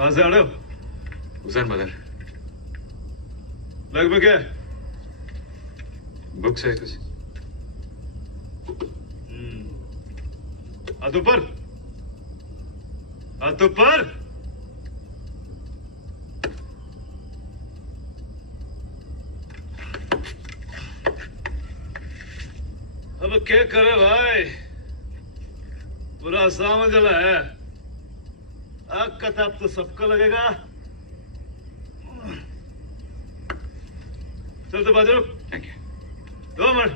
कहां से आ रहे हो? हुसैन मदर। बैग में क्या है? बुक्स है कुछ। हाथ ऊपर, हाथ ऊपर। अब क्या करे भाई, पूरा सामान जला है। आग का ताप तो सबको लगेगा। चल तो बाजू। Thank you. 2 मिनट।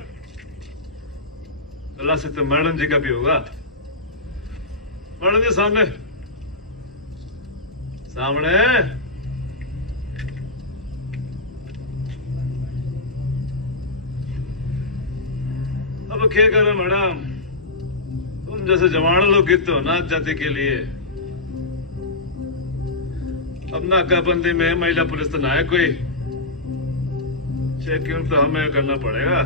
अल्लाह से तो मैडम जी का भी होगा। मैडम जी सामने, सामने। अब क्या करे मैडम, तुम जैसे जवान लोग गीत हो नाच जाति के लिए। अब नाकाबंदी में महिला पुलिस तो ना है कोई, चेकिंग तो हमें करना पड़ेगा।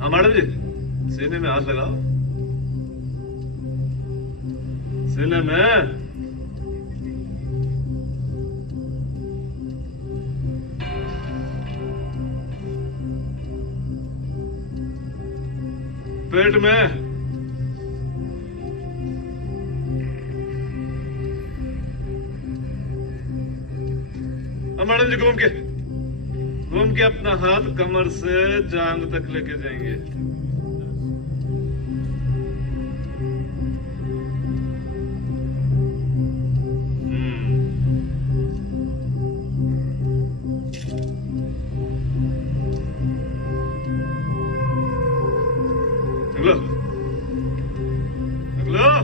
हाँ मैडम जी, सीने में हाथ लगाओ, सीने में। पेट में। मैडम जी घूम के अपना हाथ कमर से जांग तक लेके जाएंगे। निकलो, निकलो।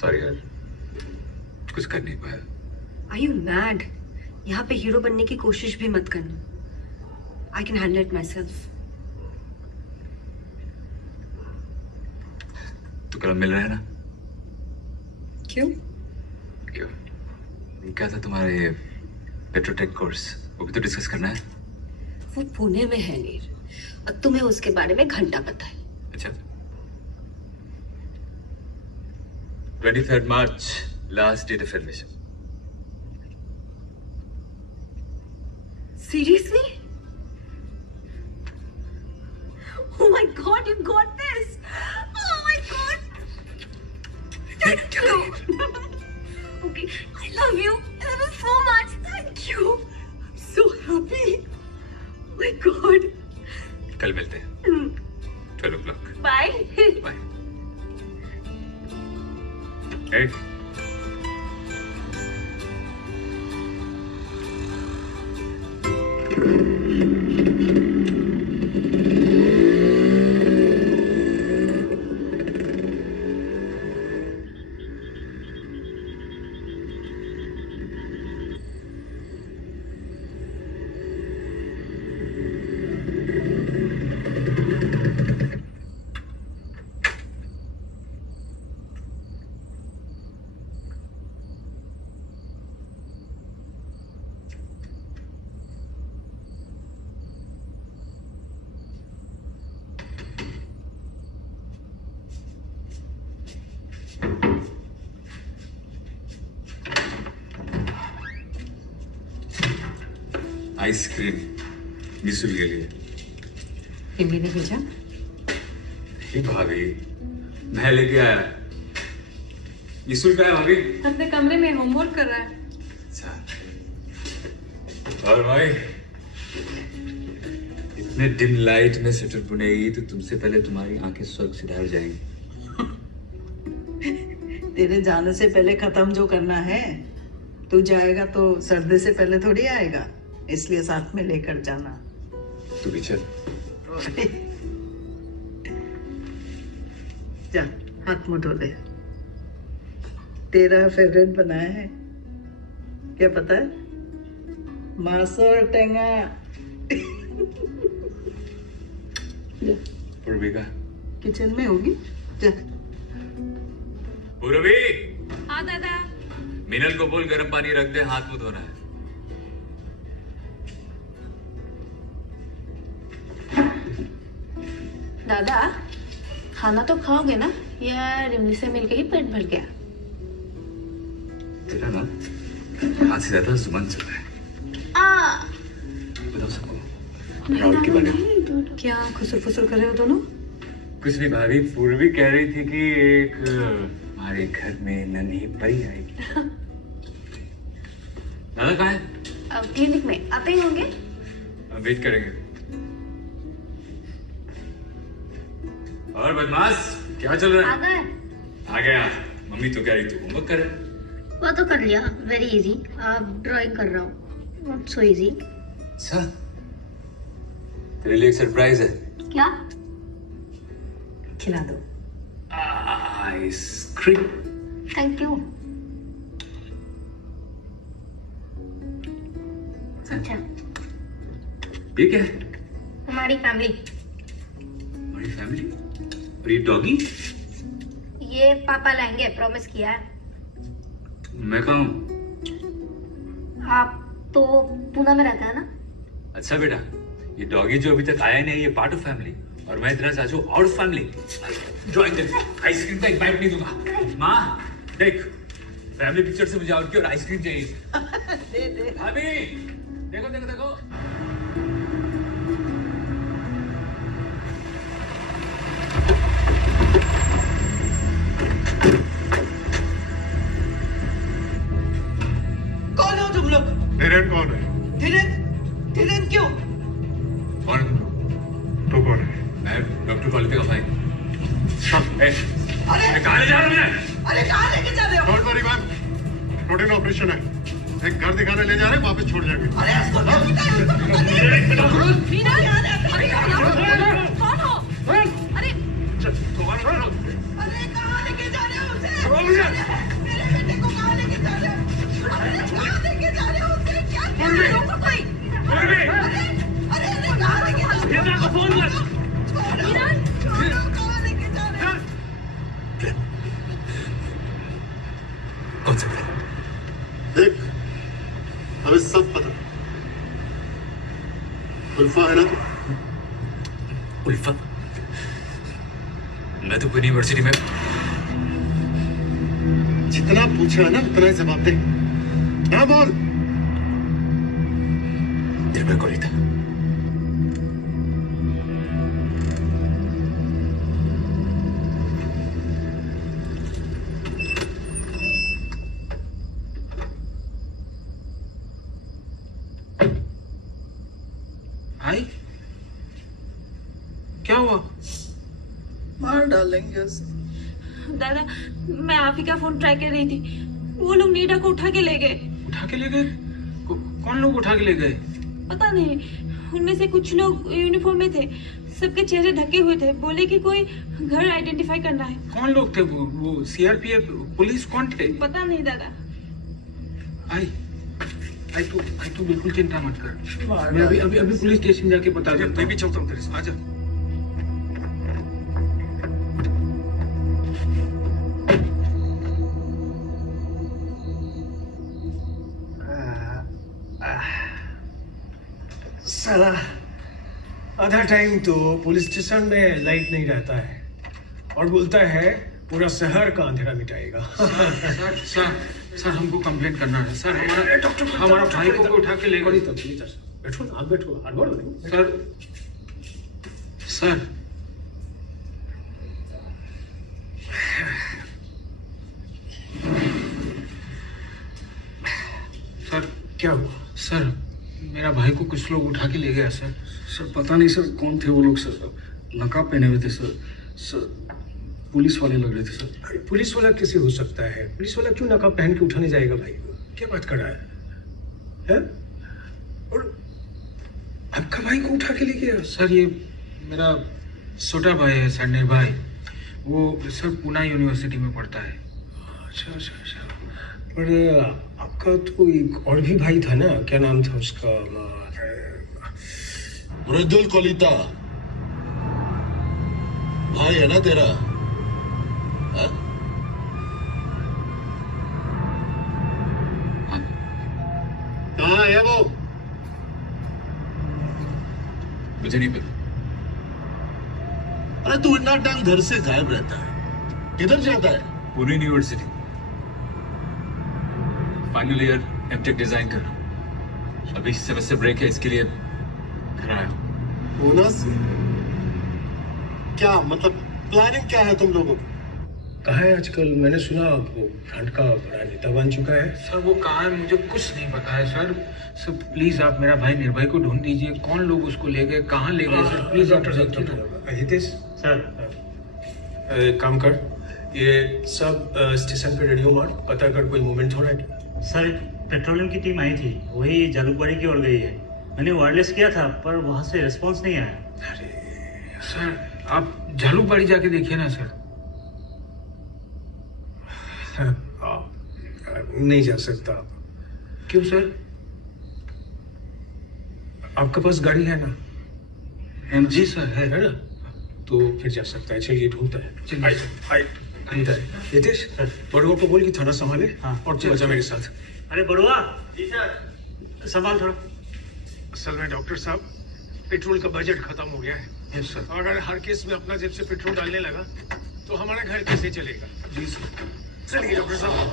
सॉरी यार, कुछ कर नहीं पाया। Are you mad? यहाँ पे हीरो बनने की कोशिश भी मत करना। I can handle it myself. तो कल मिल रहे हैं ना? क्यों? क्यों? क्या था तुम्हारे पेट्रोटेक कोर्स, वो भी तो डिस्कस करना है। वो पुणे में है नीर, और तुम्हें उसके बारे में घंटा पता है। अच्छा। 23 मार्च last date of admission. Seriously? Oh my God, you got this! Oh my God! Thank you. Okay, I love you. I love you so much. Thank you. I'm so happy. Oh my God. कल मिलते हैं 12 o'clock. Bye. Bye. Hey. Ice cream मिसुल के लिए। इमली ने भेजा? नहीं भाभी, मैं लेके आया। मिसुल का है भाभी? अपने कमरे में होमवर्क कर रहा है। अच्छा। और भाई इतने डिम लाइट में शटर बुनेगी तो तुमसे पहले तुम्हारी आंखें स्वर्ग सिधार जाएंगी। तेरे जाने से पहले खत्म जो करना है, तू जाएगा तो सर्दी से पहले थोड़ी आएगा, इसलिए साथ में लेकर जाना। तू भी चल। जा हाथ मुंह धो ले। तेरा फेवरेट बनाया है, क्या पता है? मांस और टेंगा। पूर्वी का किचन में होगी, जा। पूर्वी, हाँ दादा। मिनल को बोल गर्म पानी रख दे, हाथ मुंह धोना है। दादा खाना तो खाओगे ना, या इमली से मिलके ही पेट भर गया? तेरा ना हाथ से ज्यादा जुबान चल रहा है। बताओ सबको राहुल के बारे में। क्या खुसर फुसर कर रहे हो दोनों? कुछ नहीं भाभी, पूर्वी कह रही थी कि एक हमारे घर में नन्ही परी आएगी। दादा कहाँ है? क्लिनिक में आते ही होंगे। वेट करेंगे। और बदमाश क्या चल रहा है? आ गया। मम्मी तो कह रही तू होमवर्क कर। वो तो कर लिया, वेरी इजी। अब ड्राइंग कर रहा हूँ, नॉट सो इजी। अच्छा, तेरे लिए एक सरप्राइज है। क्या? खिला दो। आइसक्रीम। Thank you. अच्छा, ये क्या है? हमारी फैमिली। हमारी फैमिली? और ये डॉगी? ये पापा लाएंगे, प्रॉमिस किया है। मैं कहाँ हूँ? आप तो पूना में रहता है ना? अच्छा बेटा, ये डॉगी जो अभी तक आया नहीं, ये पार्ट ऑफ फैमिली, और मैं इतना चाचू out of family. Drawing they, ice cream का एक बाइट नहीं दूंगा। माँ देख, फैमिली पिक्चर से मुझे आउट की और आइसक्रीम चाहिए। दे दे। भाभी देखो देखो देखो। कौन हो तुम लोग? धीरेन कौन है? धीरेन? धीरेन क्यों? कौन? तू कौन है? मैं डॉक्टर कॉलिटी का भाई। अरे कहाँ ले जा रहा हूँ? अरे कहाँ लेके जा रहे हो? Don't worry ma'am, routine operation है। एक घर दिखाने ले जा रहे हैं, वापस छोड़ जाएंगे। अरे इसको क्या पता है? इसको पता नहीं। मीना, अरे कौन हो? अरे अरे कहाँ लेके जा रहे हो उसे? मेरे बेटे को कहाँ लेके जा रहे हो? अरे कहाँ लेके जा रहे हो उसे? क्या रोको कोई? अरे कहाँ लेके जा रहे हो? मीना को फोन कर। मीना, छोड़ो, कहाँ लेके जा रहे हो? कौन सा? देख, हमें सब पता। उल्फा है ना तू? उल्फा? मैं तो यूनिवर्सिटी में। जितना पूछा है ना उतना ही जवाब दे। ना बोल। दिलबर कॉलिटी। भाई क्या हुआ? मार डालेंगे उसे। दादा, मैं आप ही का फोन ट्राई कर रही थी, वो लोग नीडा को उठा के ले गए। उठा के ले गए? कौन लोग उठा के ले गए? पता नहीं, उनमें से कुछ लोग यूनिफॉर्म में थे, सबके चेहरे ढके हुए थे, बोले कि कोई घर आइडेंटिफाई करना है। कौन लोग थे वो सीआरपीएफ पुलिस कौन थे? पता नहीं दादा। आई तू बिल्कुल चिंता मत कर। मार मैं अभी डालेंगे अभी उसे। पुलिस स्टेशन जाके बता देता हूँ। मैं भी चलता हूँ तेरे साथ। आजा। साला आधा टाइम तो पुलिस स्टेशन में लाइट नहीं रहता है और बोलता है पूरा शहर का अंधेरा मिटाएगा। सर हमको कंप्लेंट करना है सर। हमारा भाई को उठा के ले गए। बैठो ना, आप बैठो, हड़बड़ नहीं। सर क्या हुआ? सर मेरा भाई को कुछ लोग उठा के ले गया सर। सर पता नहीं सर कौन थे वो लोग सर, नकाब पहने हुए थे सर। सर पुलिस वाले लग रहे थे सर। अरे पुलिस वाला कैसे हो सकता है? पुलिस वाला क्यों नकाब पहन के उठाने जाएगा भाई को? क्या बात कर रहा है? और आपका भाई को उठा के ले गया? सर ये मेरा छोटा भाई है सर, निर्भय। वो सर पूना यूनिवर्सिटी में पढ़ता है। अच्छा अच्छा अच्छा। पर आपका तो एक और भी भाई था ना, क्या नाम था उसका? मृदुल कोलिता भाई है ना तेरा? हाँ? कहाँ है वो? मुझे नहीं पता। अरे तू इतना टाइम घर से गायब रहता है, किधर जाता है? Pune university final year MTech design कर रहा हूं। अभी सेमेस्टर ब्रेक है, इसके लिए घर आया हूं। बोनस? क्या मतलब प्लानिंग क्या है तुम लोगों की? कहाँ है आजकल? मैंने सुना वो फ्रंट का बड़ा नेता बन चुका है। सर वो कहाँ है मुझे कुछ नहीं पता है सर। सर प्लीज आप मेरा भाई निर्भय को ढूंढ दीजिए। कौन लोग उसको ले गए, कहाँ ले गए सर? प्लीज आप डॉक्टर हितेश सर, एक काम कर, ये सब स्टेशन पे रेडियो मार, पता कर कोई मूवमेंट हो रहा है क्या? सर पेट्रोलियम की टीम आई थी, वही जालूकबाड़ी की ओर गई है। मैंने वायरलेस किया था पर वहाँ से रिस्पॉन्स नहीं आया। अरे सर आप जालूकबाड़ी जाके देखिए ना सर। नहीं जा सकता आप। क्यों सर? आपके पास गाड़ी है ना? जी सर है ना? तो फिर जा सकता है। चलिए ढूंढता है। चलिए ढूंढता है। हितेश बड़ुआ को बोल कि थाना संभाले। हाँ। और तू बचा मेरे साथ। अरे बड़ुआ जी सर, संभाल थोड़ा। असल में डॉक्टर साहब पेट्रोल का बजट खत्म हो गया है। Yes sir. अगर हर केस में अपना जेब से पेट्रोल डालने लगा तो हमारा घर कैसे चलेगा? जी सर। चलिए डॉक्टर साहब,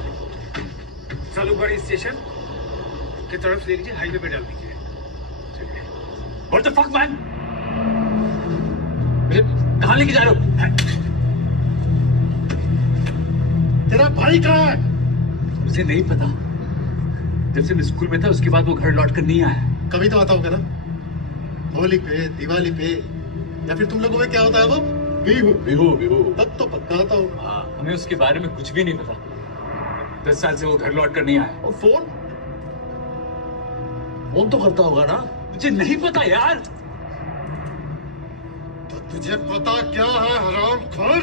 जालूकबाड़ी स्टेशन की तरफ ले लीजिए, हाईवे पे डाल दीजिए। चलिए। What the fuck, man? मुझे कहाँ लेके जा रहे हो? तेरा भाई कहाँ है? मुझे नहीं पता। जब से मैं स्कूल में था उसके बाद वो घर लौट कर नहीं आया। कभी तो आता होगा ना, होली पे, दिवाली पे, या फिर तुम लोगों में क्या होता है वो? बिहू। बिहू बिहू। तब तो पक्का आता होगा। हाँ, हमें उसके बारे में कुछ भी नहीं पता। 10 साल से वो घर लौट कर नहीं आया। और फोन फोन तो करता होगा ना? मुझे नहीं पता यार। तो तुझे पता क्या है हरामखोर?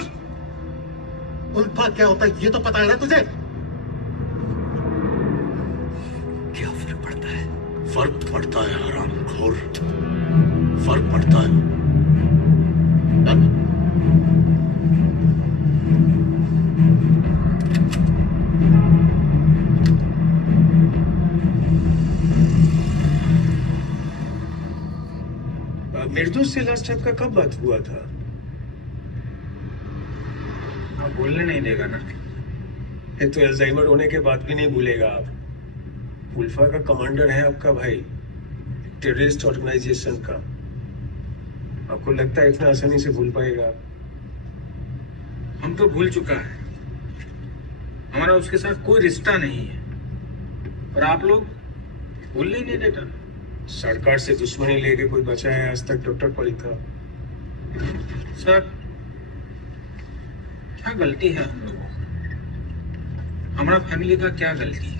उल्फा क्या होता है ये तो पता है ना तुझे? क्या फर्क पड़ता है? फर्क पड़ता है हरामखोर, फर्क पड़ता है। मृदुल से लास्ट आपका कब बात हुआ था? आप बोलने नहीं देगा ना? ये तो अल्जाइमर होने के बाद भी नहीं भूलेगा आप। उल्फा का कमांडर है आपका भाई, टेररिस्ट ऑर्गेनाइजेशन का। आपको लगता है इतना आसानी से भूल पाएगा? हम तो भूल चुका है। हमारा उसके साथ कोई रिश्ता नहीं है, पर आप लोग भूलने ही नहीं देता। सरकार से दुश्मनी लेके कोई बचा है आज तक डॉक्टर कोलिता? सर क्या गलती है हम लोगों की? हमारा फैमिली का क्या गलती है?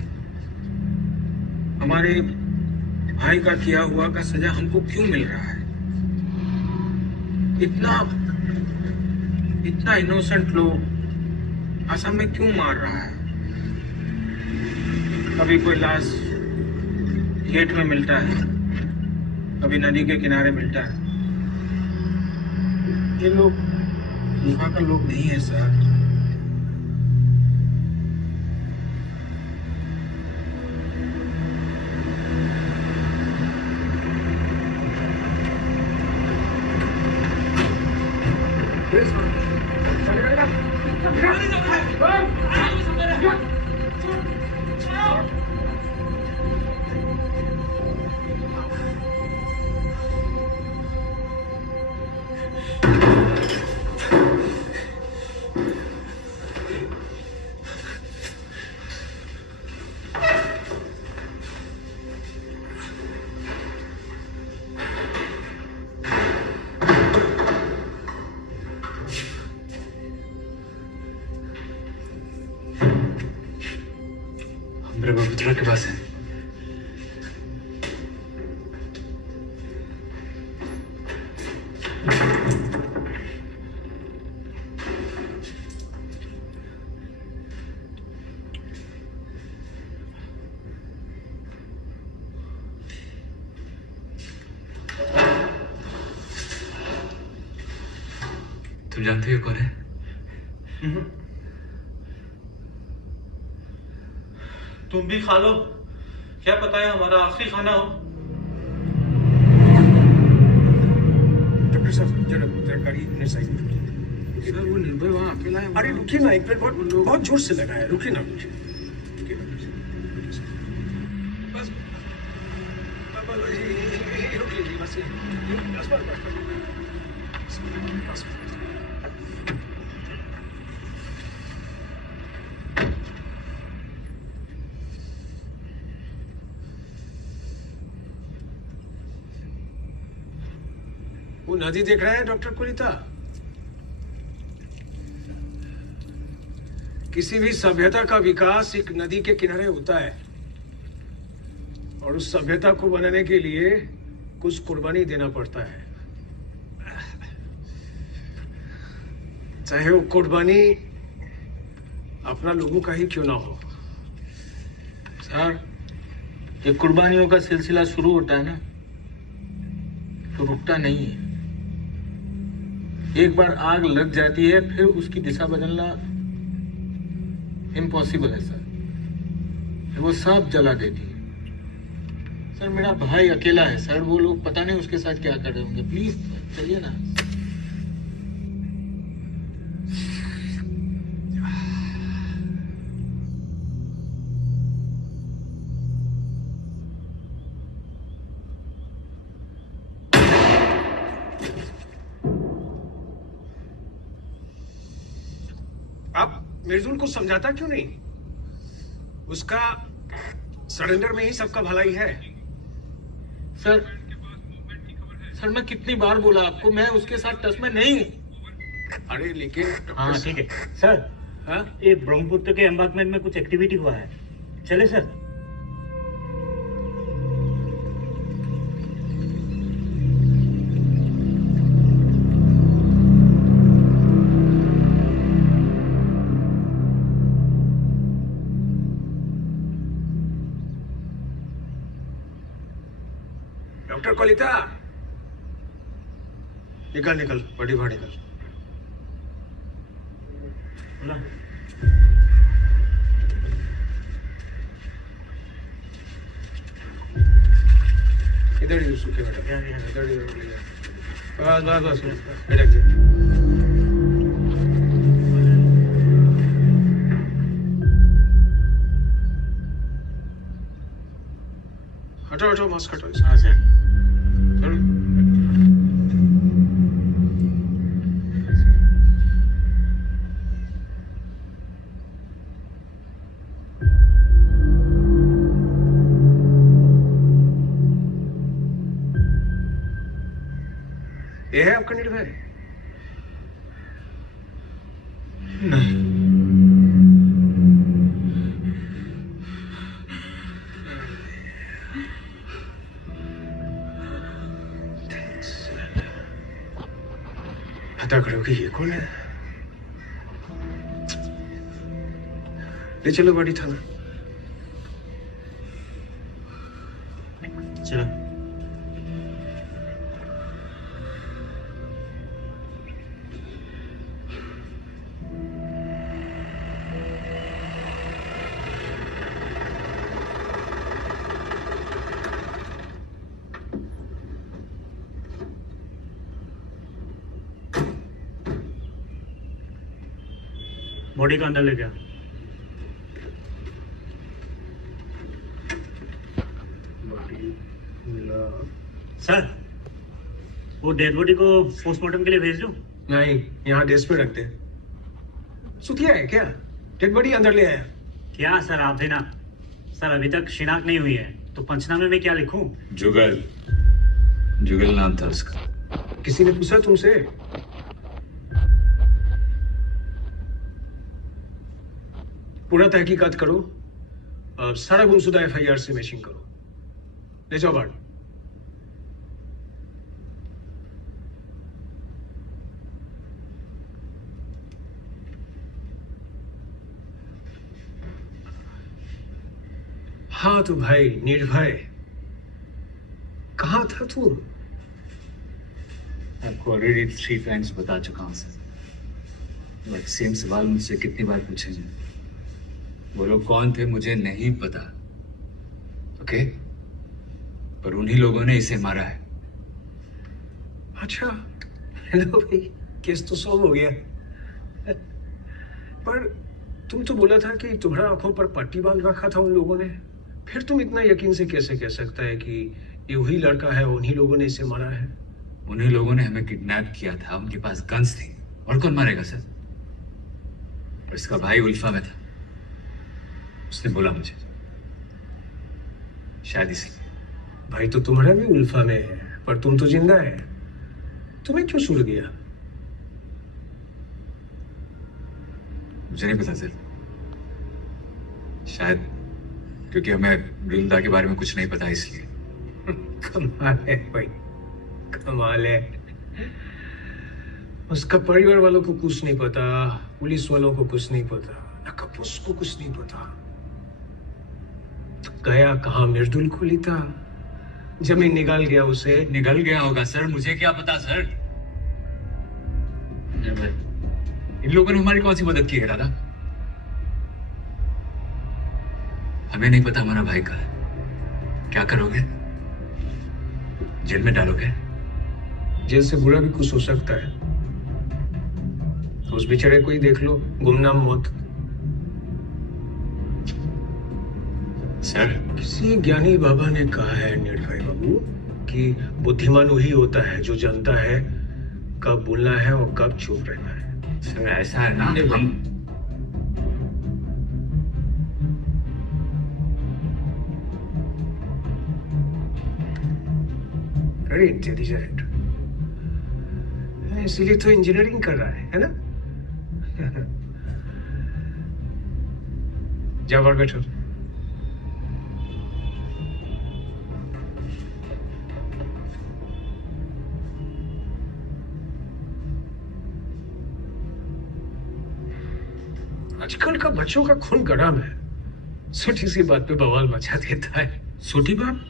हमारे भाई का किया हुआ का सजा हमको क्यों मिल रहा है? इतना इनोसेंट लोग आसाम में क्यों मार रहा है? कभी कोई लाश गेट में मिलता है, कभी नदी के किनारे मिलता है। ये लोग वहां का लोग नहीं है सर। ब्रह्मपुत्र के पास है। तुम जानते हो कौन है? तुम भी खा लो, क्या पता है हमारा आखिरी खाना हो। डॉक्टर साहब जरा गाड़ी अपने साइड में। सर वो निर्भय वहाँ अकेला है। अरे रुकिए ना एक मिनट, बहुत जोर से लगा है, रुकिए ना रुकिए। बस रुक लीजिए बस बस। वो नदी देख रहे हैं डॉक्टर कुलिता? किसी भी सभ्यता का विकास एक नदी के किनारे होता है और उस सभ्यता को बनाने के लिए कुछ कुर्बानी देना पड़ता है, चाहे वो कुर्बानी अपना लोगों का ही क्यों ना हो। सर ये कुर्बानियों का सिलसिला शुरू होता है ना तो रुकता नहीं है। एक बार आग लग जाती है फिर उसकी दिशा बदलना इम्पॉसिबल है सर, वो सब जला देती है। सर मेरा भाई अकेला है सर, वो लोग पता नहीं उसके साथ क्या कर रहे होंगे। प्लीज चलिए ना। आप मिर्जुल को समझाता क्यों नहीं? उसका सरेंडर में ही सबका भलाई है। सर मैं कितनी बार बोला आपको, मैं उसके साथ टच में नहीं हूँ। अरे लेकिन हाँ ठीक है सर। हाँ ये ब्रह्मपुत्र के एम्बार्कमेंट में कुछ एक्टिविटी हुआ है, चले सर? डॉक्टर कलिता निकल निकल, बड़ी बाहर निकल। बोला इधर ही उसको बेटा, यहाँ, यहाँ। इधर ही ले जा। बस बैठ जा। हटो मास्क हटो इसका। हाँ सर। चलो। ये है आपका निर्भय? नहीं पता करो कि ये कौन है। ले चलो बड़ी थाना। चलो। बॉडी का अंदर ले गया। सर वो डेड बॉडी को पोस्टमार्टम के लिए भेज दूं? नहीं, यहाँ डेस्क पे रखते। सुतिया है क्या? डेड बॉडी अंदर ले आया। क्या सर आप भी ना। सर अभी तक शिनाख्त नहीं हुई है तो पंचनामे में क्या लिखूं? जुगल नाम था उसका। किसी ने पूछा तुमसे? पूरा तहकीकात करो सारा गुमशुदा FIR से मैचिंग करो, ले जाओ बाहर। हाँ तो भाई निर्भय, कहाँ था तू? आपको ऑलरेडी 3 टाइम्स बता चुका हूँ सर। लाइक सेम सवाल मुझसे कितनी बार पूछेंगे? वो लोग कौन थे मुझे नहीं पता, ओके? पर उन्हीं लोगों ने इसे मारा है। अच्छा, हेलो भाई, केस तो सॉल्व हो गया। पर तुम तो बोला था कि तुम्हारा आंखों पर पट्टी बांध रखा था उन लोगों ने, फिर तुम इतना यकीन से कैसे कह सकता है कि ये वही लड़का है, उन्हीं लोगों ने इसे मारा है? उन्हीं लोगों ने हमें किडनैप किया था, उनके पास गन्स थी, और कौन मारेगा सर? और इसका भाई उल्फा में था, उसने बोला मुझे, शायद इसलिए। भाई तो तुम्हारा भी उल्फा में है, पर तुम तो जिंदा है, तुम्हें क्यों छूट गया? मुझे नहीं पता सर, शायद क्योंकि हमें मृदुलता के बारे में कुछ नहीं पता इसलिए। कमाल है भाई, कमाल है। उसका परिवार वालों को कुछ नहीं पता, पुलिस वालों को कुछ नहीं पता, नकापुस को कुछ नहीं पता। तो गया कहाँ मृदुल को लीता? जमीन निकाल गया उसे। निकल गया होगा सर, मुझे क्या पता सर। इन लोगों ने हमारी कौन सी मदद की है दादा? हमें नहीं पता हमारा भाई का है। क्या करोगे? जेल में डालोगे? जेल से बुरा भी कुछ हो सकता है, तो उस बेचारे को ही देख लो, गुमनाम मौत। सर, किसी ज्ञानी बाबा ने कहा है निर्भय बाबू कि बुद्धिमान वही होता है जो जानता है कब बोलना है और कब चुप रहना है। सर ऐसा है ना, हम वेरी इंटेलिजेंट, इसीलिए तो इंजीनियरिंग कर रहा है ना? जाओ और बैठो। आजकल का बच्चों का खून गरम है, छोटी सी बात पे बवाल मचा देता है। छोटी बात?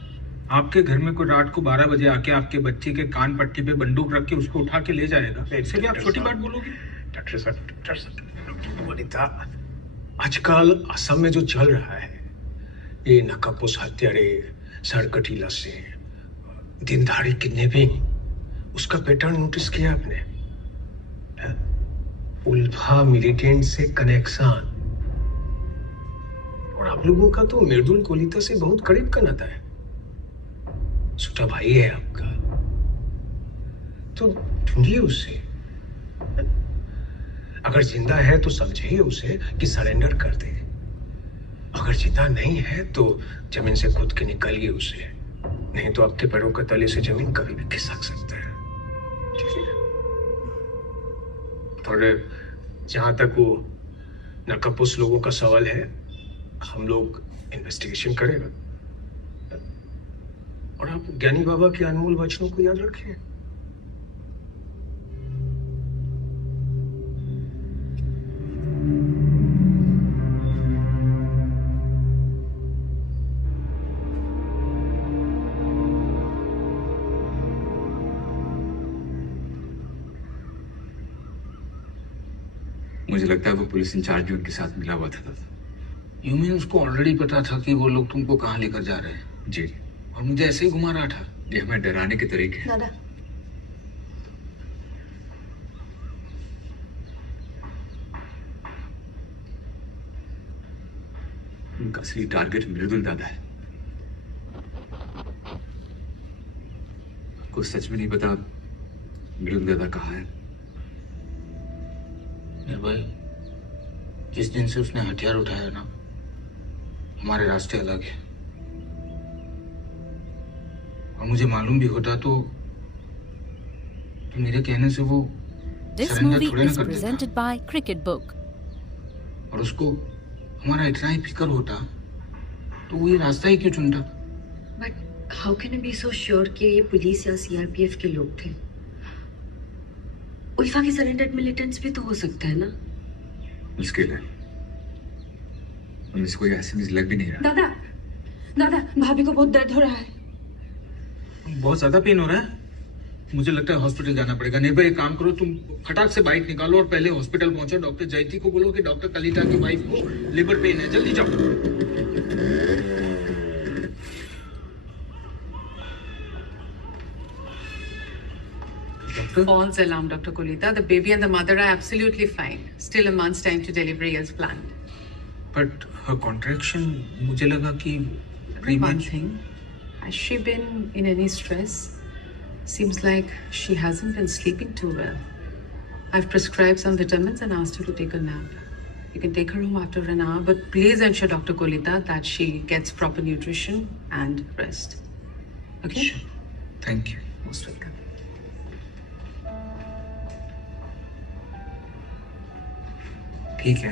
आपके घर में कोई रात को 12 बजे आके आपके बच्चे के कान पट्टी पे बंदूक रख के उसको उठा के ले जाएगा, इससे भी आप छोटी बात बोलोगे? डॉक्टर साहब, वनिता, आजकल असम में जो चल रहा है, ये नकाबपोश हत्यारे, सरकटीला से दिन दहाड़े किडनैपिंग, उसका पैटर्न नोटिस किया आपने? है? उल्फा मिलिटेंट से कनेक्शन, और आप लोगों का तो मृदुल कोलिता से बहुत करीब का नाता है, छोटा भाई है आपका, तो ढूंढिए उसे। अगर जिंदा है तो समझिए उसे कि सरेंडर कर दे, अगर जिंदा नहीं है तो जमीन से खुद के निकालिए उसे, नहीं तो आपके पैरों के तले से जमीन कभी भी खिसक सकता है। ठीक है? और जहां तक वो नकाबपोश लोगों का सवाल है, हम लोग इन्वेस्टिगेशन करेगा, और आप ज्ञानी बाबा के अनमोल वचनों को याद रखें। मुझे लगता है वो पुलिस इंचार्ज भी उनके साथ मिला हुआ था दादा। यू मीन उसको ऑलरेडी पता था कि वो लोग तुमको कहाँ लेकर जा रहे हैं? जी, और मुझे ऐसे ही घुमा रहा था। ये हमें डराने के तरीके हैं। दादा, उनका असली टारगेट मृदुल दादा है। आपको सच में नहीं पता मृदुल दादा कहाँ है? भाई, जिस दिन से उसने हथियार उठाया ना, हमारे रास्ते अलग है। और मुझे मालूम भी होता तो मेरे कहने से वो This सरेंडर movie थोड़े ना is कर देता। presented by Cricket Book. और उसको हमारा इतना ही फिक्र होता तो वही रास्ता ही क्यों चुनता? But how can I be so sure कि ये पुलिस या सीआरपीएफ के लोग थे? उल्फा के सरेंडर्ड मिलिटेंट्स भी तो हो सकता है ना? मुश्किल है, और इसको ऐसे लग भी नहीं रहा। दादा, दादा, भाभी को बहुत दर्द हो रहा है। बहुत ज्यादा पेन हो रहा है? मुझे लगता है हॉस्पिटल जाना पड़ेगा। निर्भय एक काम करो, तुम फटाक से बाइक निकालो और पहले हॉस्पिटल पहुंचो। डॉक्टर जयती को बोलो कि डॉक्टर कलिता की वाइफ को लिवर पेन है, जल्दी जाओ। Doctor? False alarm, Dr. Kolita. The baby and the mother are absolutely fine. Still a month's time to delivery as planned. But her contraction, मुझे लगा कि One thing, has she been in any stress? Seems like she hasn't been sleeping too well. I've prescribed some vitamins and asked her to take a nap. You can take her home after an hour, but please ensure, Dr. Kolita, that she gets proper nutrition and rest. Okay? Sure. Thank you. Most welcome. ठीक है,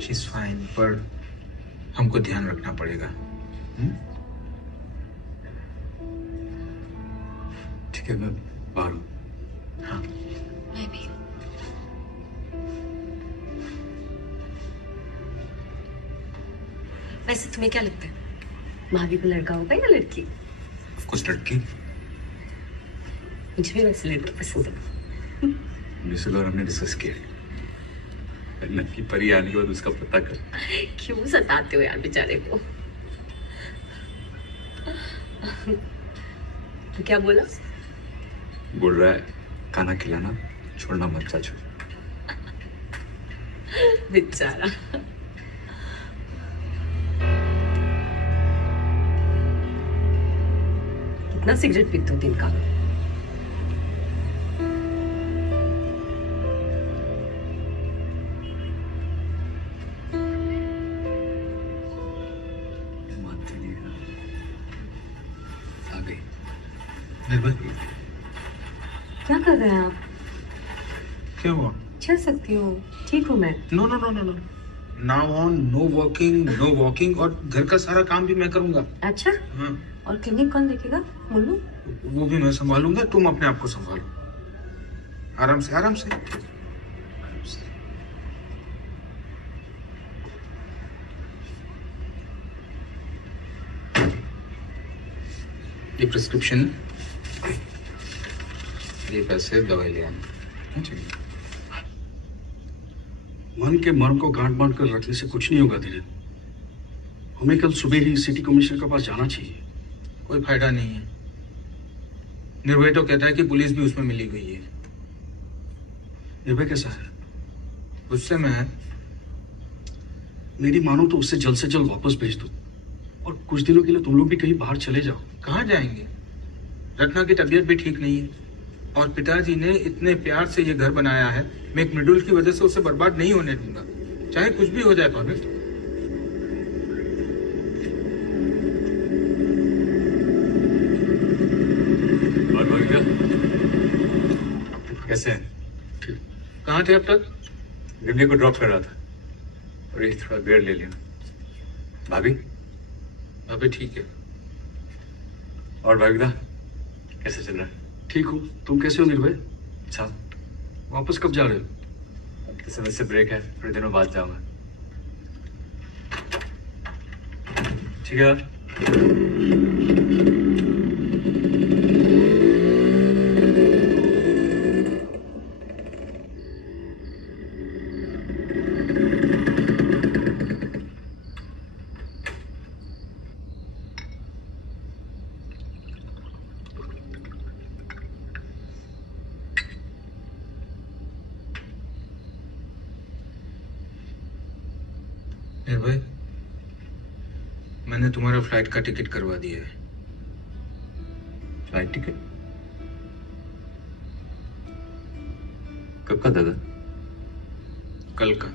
she's fine, पर हमको ध्यान रखना पड़ेगा। ठीक है, मैं बाहर हूँ। हाँ। मैं भी। वैसे तुम्हें क्या लगता है, भाभी को लड़का होगा या लड़की? Of course, लड़की। मुझे भी वैसे लड़का पसंद है। मिसुल और हमने डिस्कस किया, लड़की परी आने के बाद उसका पता कर। क्यों सताते हो यार बेचारे को? तो क्या बोला? बोल रहा है खाना खिलाना छोड़ना मत चाचू। बेचारा। कितना सिगरेट पीते हो दिन का? क्या कर रहे हैं आप? क्या हुआ? चल सकती हूँ, ठीक हूँ मैं। No no no no no, now on no working, no walking, और घर का सारा काम भी मैं करूंगा। अच्छा? हाँ। और क्लिनिक कौन देखेगा? मुन्नू? वो भी मैं संभालूंगा, तुम अपने आप को संभालो। आराम से आराम से। ये प्रिस्क्रिप्शन, ये पैसे दवाई ले आना। मन के मर्म को गांठ बांध कर रखने से कुछ नहीं होगा धीरेन। हमें कल सुबह ही सिटी कमिश्नर के पास जाना चाहिए। कोई फायदा नहीं है। निर्भय तो कहता है कि पुलिस भी उसमें मिली गई है। निर्भय कैसा है? गुस्से में है। मेरी मानो तो उससे जल्द से जल्द वापस भेज दो, और कुछ दिनों के लिए तुम लोग भी कहीं बाहर चले जाओ। कहाँ जाएंगे? रत्ना की तबीयत भी ठीक नहीं है, और पिताजी ने इतने प्यार से ये घर बनाया है। मैं एक मिडुल की वजह से उसे बर्बाद नहीं होने दूंगा, चाहे कुछ भी हो जाए। पागल। और भैया कैसे हैं? कहाँ थे अब तक? रिमली को ड्रॉप कर रहा था, और ये थोड़ा बेर ले लिया। भाभी? अभी ठीक है। और भागदा कैसे चल रहा है? ठीक हूँ, तुम कैसे हो निर्भय? अच्छा। वापस कब जा रहे हो? इस समय से ब्रेक है, थोड़े दिनों बाद जाऊंगा। ठीक है। निर्भय, मैंने तुम्हारा फ्लाइट का टिकट करवा दिया है। Flight ticket? कब का दादा? कल का।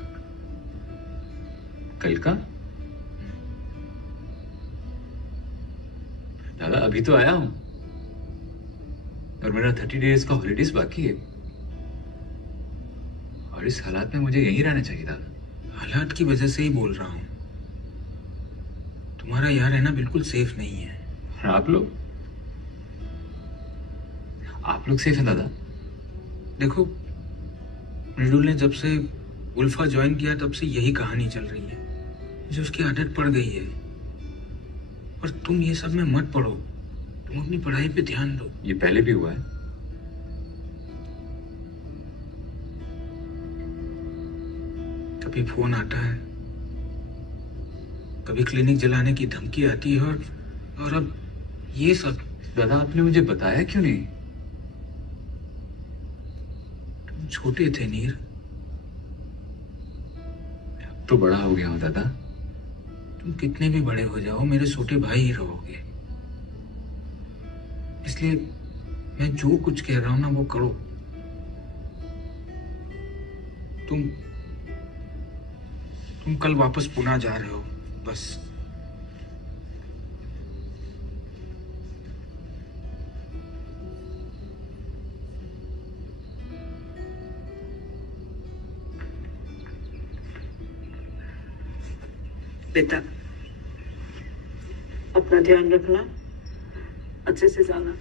कल का? दादा अभी तो आया हूं, और मेरा 30 डेज का हॉलीडेज बाकी है, और इस हालात में मुझे यहीं रहना चाहिए दादा। हालात की वजह से ही बोल रहा हूं। तुम्हारा यहाँ रहना बिल्कुल सेफ नहीं है। और आप लोग सेफ हैं दादा? देखो, मृदुल ने जब से उल्फा ज्वाइन किया तब से यही कहानी चल रही है, जो उसकी आदत पड़ गई है। और तुम ये सब में मत पड़ो, तुम अपनी पढ़ाई पे ध्यान दो। ये पहले भी हुआ है। कभी फोन आता है, कभी क्लिनिक जलाने की धमकी आती है, और अब ये सब। दादा आपने मुझे बताया क्यों नहीं? तुम छोटे थे नीर। अब तो बड़ा हो गया हूं दादा। तुम कितने भी बड़े हो जाओ मेरे छोटे भाई ही रहोगे। इसलिए मैं जो कुछ कह रहा हूं ना वो करो। तुम कल वापस पुणे जा रहे हो, बस। बेटा, अपना ध्यान रखना, अच्छे से जाना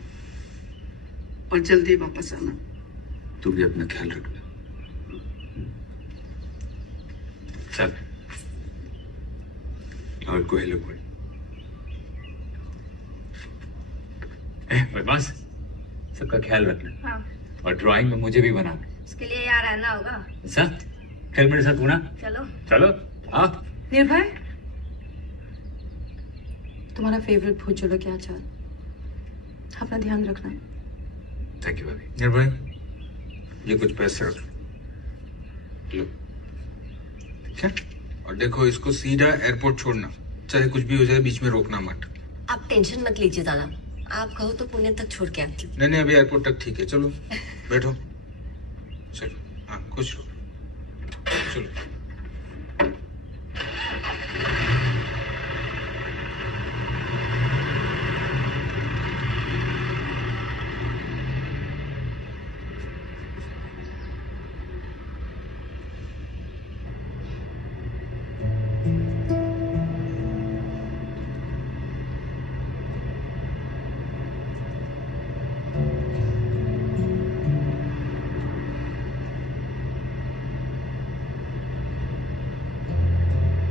और जल्दी वापस आना। तू भी अपना ख्याल रखना। चल, और को हेलो बोल। बदमाश, सबका ख्याल रखना। हाँ। और ड्राइंग में मुझे भी बनाना। इसके लिए यार रहना होगा। अच्छा, खेल मेरे साथ पूना। चलो चलो। हाँ। निर्भय, तुम्हारा फेवरेट भूत जोड़ो क्या अचार। अपना ध्यान रखना। थैंक यू भाभी। निर्भय, ये कुछ पैसे रख लो, ठीक है? और देखो, इसको सीधा एयरपोर्ट छोड़ना, चाहे कुछ भी हो जाए, बीच में रोकना मत। आप टेंशन मत लीजिए दादा, आप कहो तो पुणे तक छोड़ के आती हूँ। नहीं, अभी एयरपोर्ट तक ठीक है। चलो बैठो, चलो। हाँ, खुश रहो, चलो।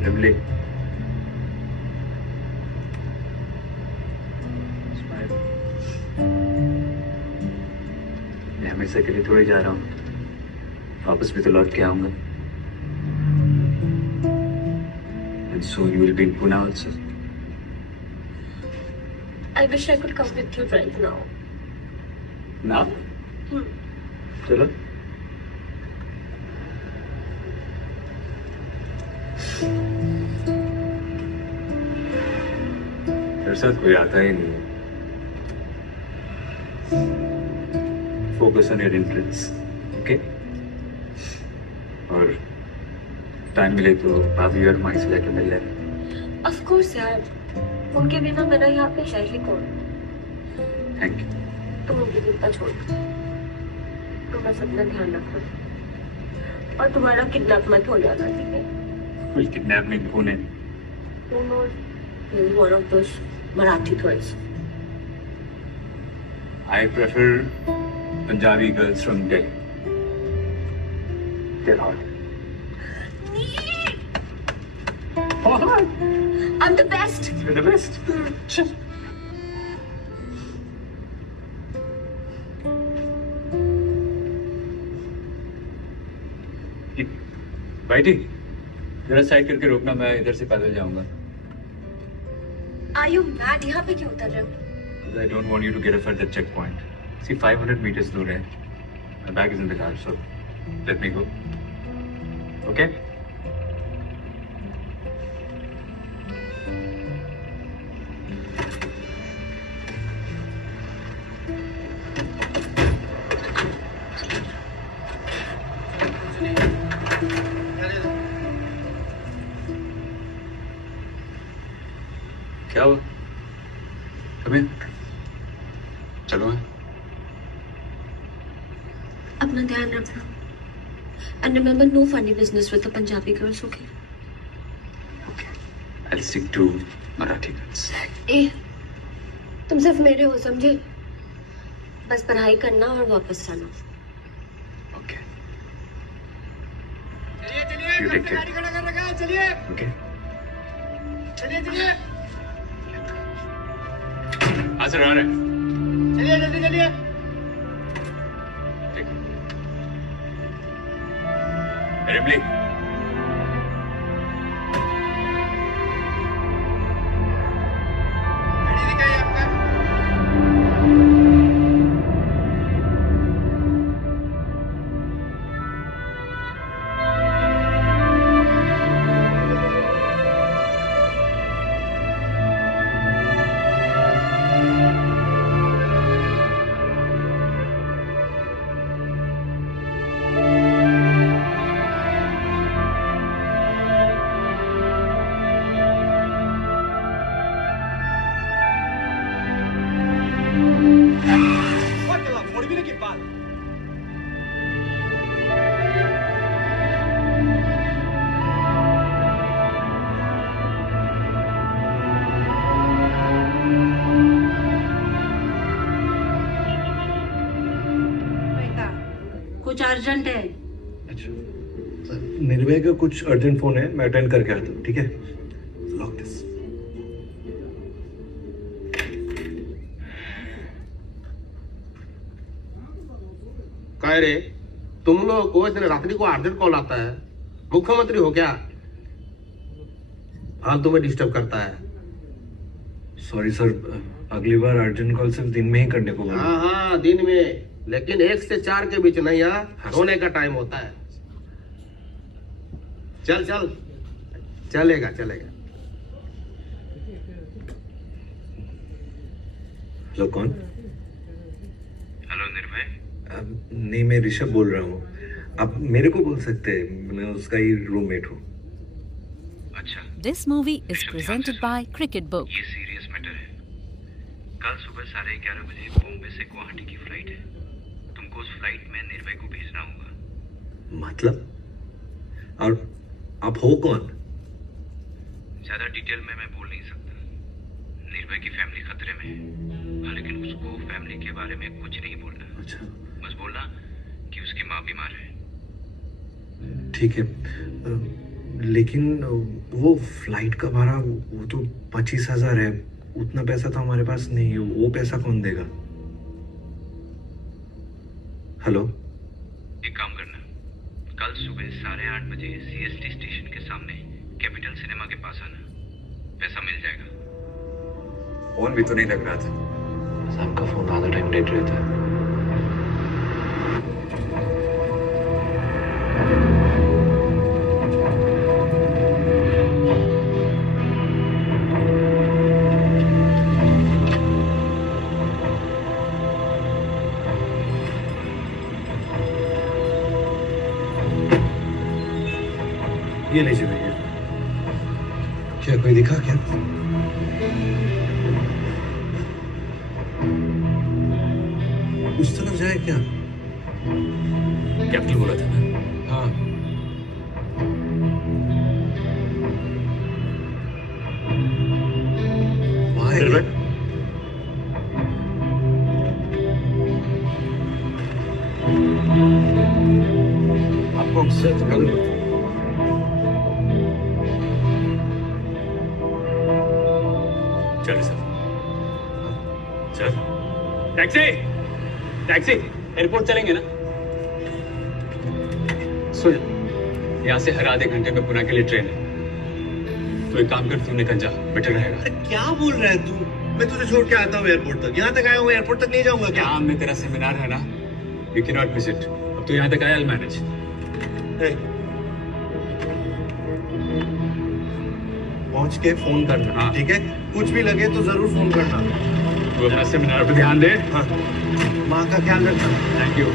Lovely. मैं हमेशा के लिए थोड़ी जा रहा हूँ, वापस भी तो लौट के आऊंगा। And soon you will be in Pune also. I wish I could come with you right now. Now? चलो। मेरे साथ कोई आता ही नहीं है। Focus on your interests, okay? और टाइम मिले तो भाभी और माई से जाके मिल लेना। Of course यार, उनके बिना मेरा यहाँ पे है ही कौन। Thank you. तुम उनकी चिंता छोड़ दो, तुम बस अपना ध्यान रखो और तुम्हारा किडनैप मत हो जाना, ठीक है? Will kidnap me in Pune. Who knows? Maybe one of those Marathi toys. I prefer Punjabi girls from Delhi. They're hot. I'm the best. You're the best. बैठी, जरा साइड करके रोकना, मैं इधर से पैदल जाऊंगा। Are you mad? यहाँ पे क्यों उतर रहे हो? I don't want you to get a further checkpoint. See, 500 meters दूर है। My bag is in the car, so let me go. Okay? क्या हुआ? कभी चलो है। अपना ध्यान रखना and remember no funny business with the Punjabi girls, okay? Okay, I I'll stick to Marathi girls. ए, तुम सिर्फ मेरे हो समझे? बस पढ़ाई करना और वापस आना। Okay. चलिए You take care. गाड़ी खड़ा कर रखा है, चलिए Okay. चलिए हाँ सर, आ रहे हैं। चलिए जल्दी चलिए। रिमली, गाड़ी दिखाइए आपका। कुछ अर्जेंट है। निर्भय का कुछ अर्जेंट फोन है, मैं अटेंड करके आता हूँ, ठीक है? Lock this. कह रे, तुम लोग को इतने रात्रि को अर्जेंट कॉल आता है? मुख्यमंत्री हो क्या? हाँ, तुम्हें डिस्टर्ब करता है। सॉरी सर, अगली बार अर्जेंट कॉल सिर्फ दिन में ही करने को बोला। हाँ हाँ, दिन में, लेकिन 1 से 4 के बीच नहीं। यहाँ सोने का टाइम होता है। चल चल, चलेगा चलेगा। हेलो, कौन? हेलो निर्भय। नहीं, मैं ऋषभ बोल रहा हूँ। आप मेरे को बोल सकते हैं, मैं उसका ही रूममेट हूँ। अच्छा। This movie is presented by Cricket Book. ये सीरियस मैटर है। कल सुबह 11:30 बजे बॉम्बे से गुवाहाटी की फ्लाइट है। तुमको उस फ्लाइट में निर्भय को भेजना होगा। मतलब? और आप हो कौन? ज्यादा डिटेल में मैं बोल नहीं सकता। निर्भय की फैमिली खतरे में है, लेकिन उसको फैमिली के बारे में कुछ नहीं बोलना। अच्छा। बस बोलना कि उसकी माँ बीमार है। ठीक है, लेकिन वो फ्लाइट का भाड़ा वो तो 25,000 है। उतना पैसा तो हमारे पास नहीं है। वो पैसा कौन देगा? हेलो, एक काम करना, कल सुबह 8:30 बजे CST स्टेशन के सामने कैपिटल सिनेमा के पास आना। पैसा मिल जाएगा। फोन भी तो नहीं लग रहा था। बस आपका फोन आधा टाइम डेड रहता है। ये लीजिए भैया। क्या कोई दिखा क्या? उस तरफ जाए क्या? कैपिटल बोला था ना? हाँ। वहाँ है क्या? आपको चल सर, चल। टैक्सी, टैक्सी, एयरपोर्ट चलेंगे ना? सुन, यहाँ से हर आधे घंटे में पुणे के लिए ट्रेन है। तो एक काम कर, तू निकल जा, बेटर रहेगा। अरे क्या बोल रहा है तू? मैं तुझे छोड़ के आता हूँ एयरपोर्ट तक। यहाँ तक आया हूँ, एयरपोर्ट तक नहीं जाऊंगा क्या? काम में तेरा सेमिनार है ना, you can not miss it. अब तू यहाँ तक आया, I'll manage। पहुंच के फोन करना। हाँ। ठीक है, कुछ भी लगे तो जरूर फोन करना। तू अपना सेमिनार पर ध्यान दे। हाँ, माँ का ख्याल रखना। Thank you.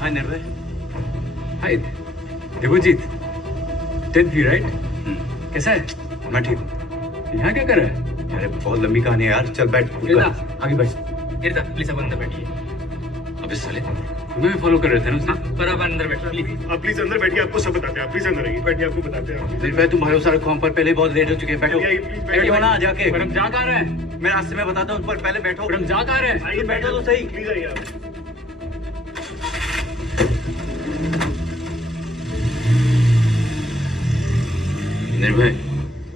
Hi Nirbhay. Hi Devjit. 10th right? कैसा है? मैं ठीक हूँ। यहाँ क्या कर रहा है? अरे बहुत लंबी कहानी है यार, चल बैठ आगे बैठ। गिरता प्लीज, अब अंदर बैठिए। अबे साले तुम्हें भी फॉलो कर रहे थे ना? पर अब अंदर बैठो प्लीज। आप प्लीज अंदर बैठिए, आपको सब बताते हैं। आप प्लीज अंदर आइए, बैठिए, आपको बताते हैं। दिल भाई तुम भरोसा रखो हम पर, पहले बहुत लेट हो चुके हैं। बैठो बैठो ना जाके। मैडम जा कहाँ रहे हैं? मैं रास्ते में बताता हूँ, पर पहले बैठो। मैडम जा कहाँ रहे हैं? आइए, बैठो तो सही। प्लीज आइए आप। निर्भय,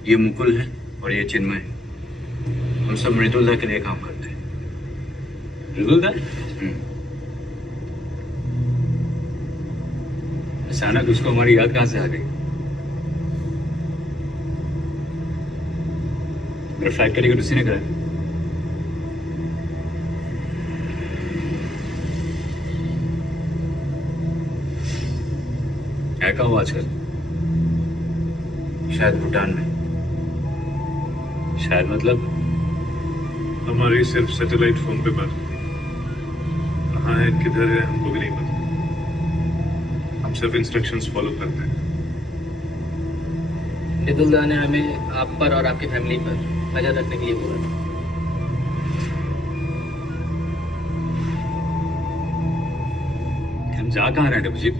ये मुकुल है और ये चिन्मय। हम सब मृदुलता के लिए काम करते हैं। मृदुलता? अचानक उसको हमारी याद कहाँ से आ गई? मेरा फ्लाइट का टिकट उसी ने कराया। क्या कहा हो आजकल? शायद भूटान में। शायद मतलब? हमारी सिर्फ सैटेलाइट फोन पे बात होती है। कहाँ है, किधर है, हमको भी नहीं पता। हम सिर्फ इंस्ट्रक्शंस फॉलो करते हैं। मृदुलदा ने हमें आप पर और आपकी फैमिली पर नजर रखने के लिए बोला था। हम जा कहाँ रहे हैं मुझे?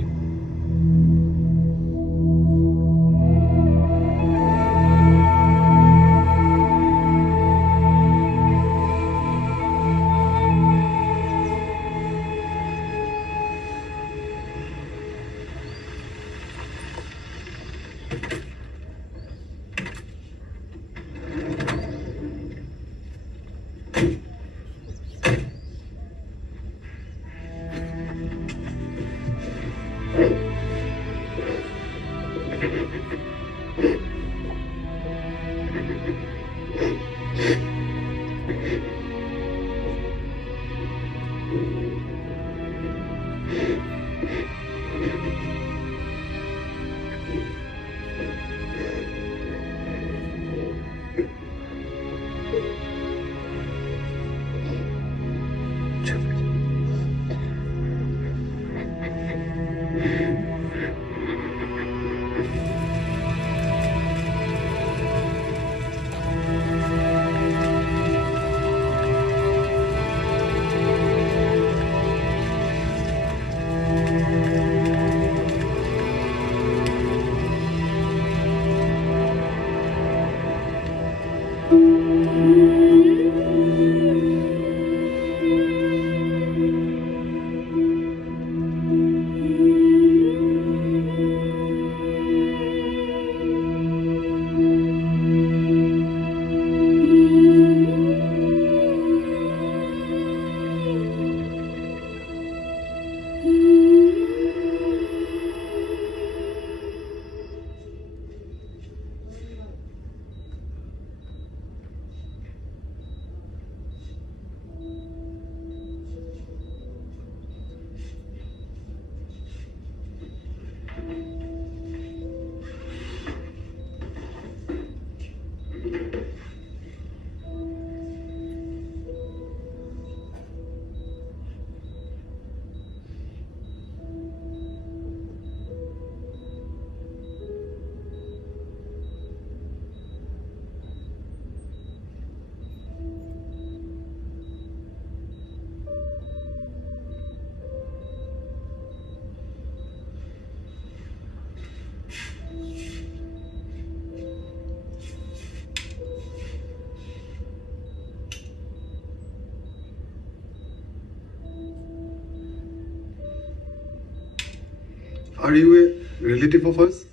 Are you a relative of us?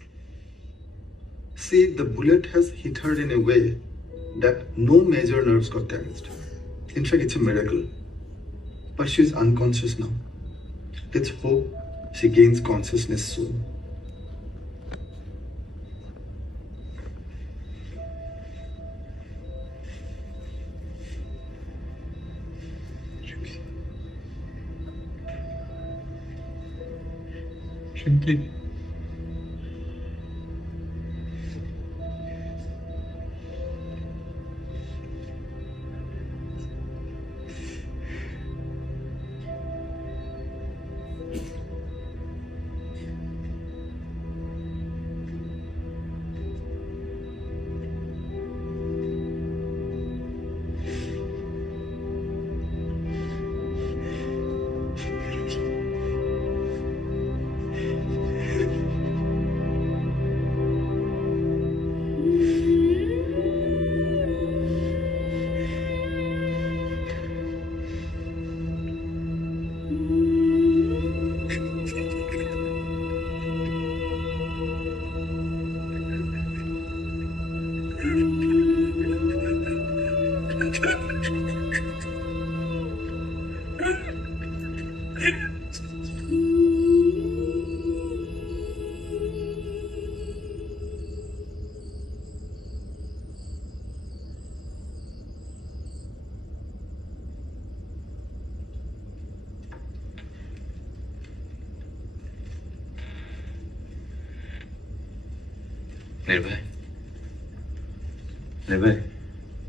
See, the bullet has hit her in a way that no major nerves got damaged. In fact, it's a miracle. But she's unconscious now. Let's hope she gains consciousness soon. Simply. निर्भय, निर्भय,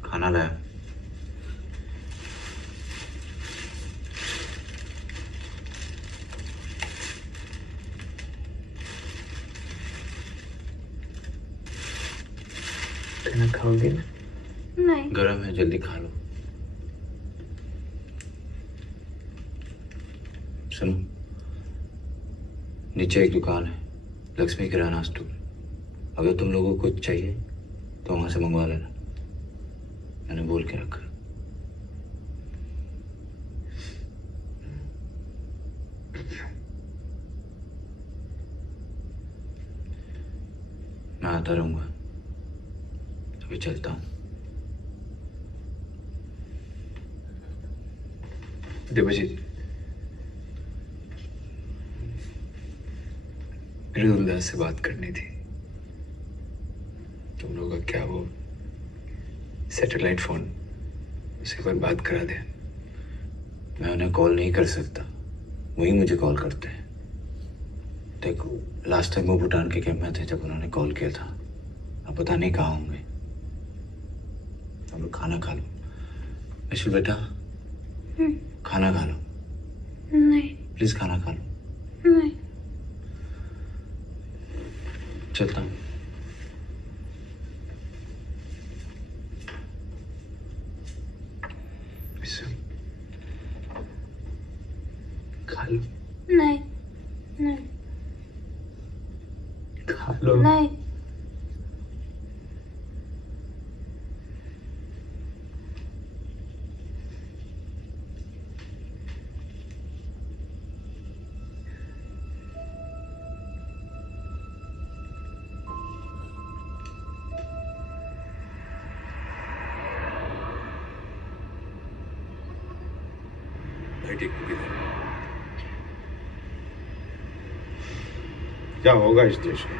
खाना लाया। खाना खाओगे ना? नहीं। गरम है, जल्दी खा लो। सुनो, नीचे एक दुकान है, लक्ष्मी किराना स्टोर। अगर तुम लोगों को कुछ चाहिए तो वहां से मंगवा लेना, मैंने बोल के रखा। मैं आता रहूंगा, अभी चलता हूँ। देवजीत, मेरे गुलदास से बात करनी थी। तुम लोगों का क्या वो सैटेलाइट फोन, उसे एक बार बात करा दे। मैं उन्हें कॉल नहीं कर सकता, वही मुझे कॉल करते हैं। देखो, लास्ट टाइम वो भूटान के कैंप में थे जब उन्होंने कॉल किया था। अब पता नहीं कहाँ होंगे। तुम लोग खाना खा लो। यशु बेटा, खाना खा लो। नहीं। प्लीज खाना खा लो। नहीं। चलता हूँ। खा लो। नहीं। नहीं। खा लो। नहीं। भाई टिकू किधर है? क्या होगा इस देश का?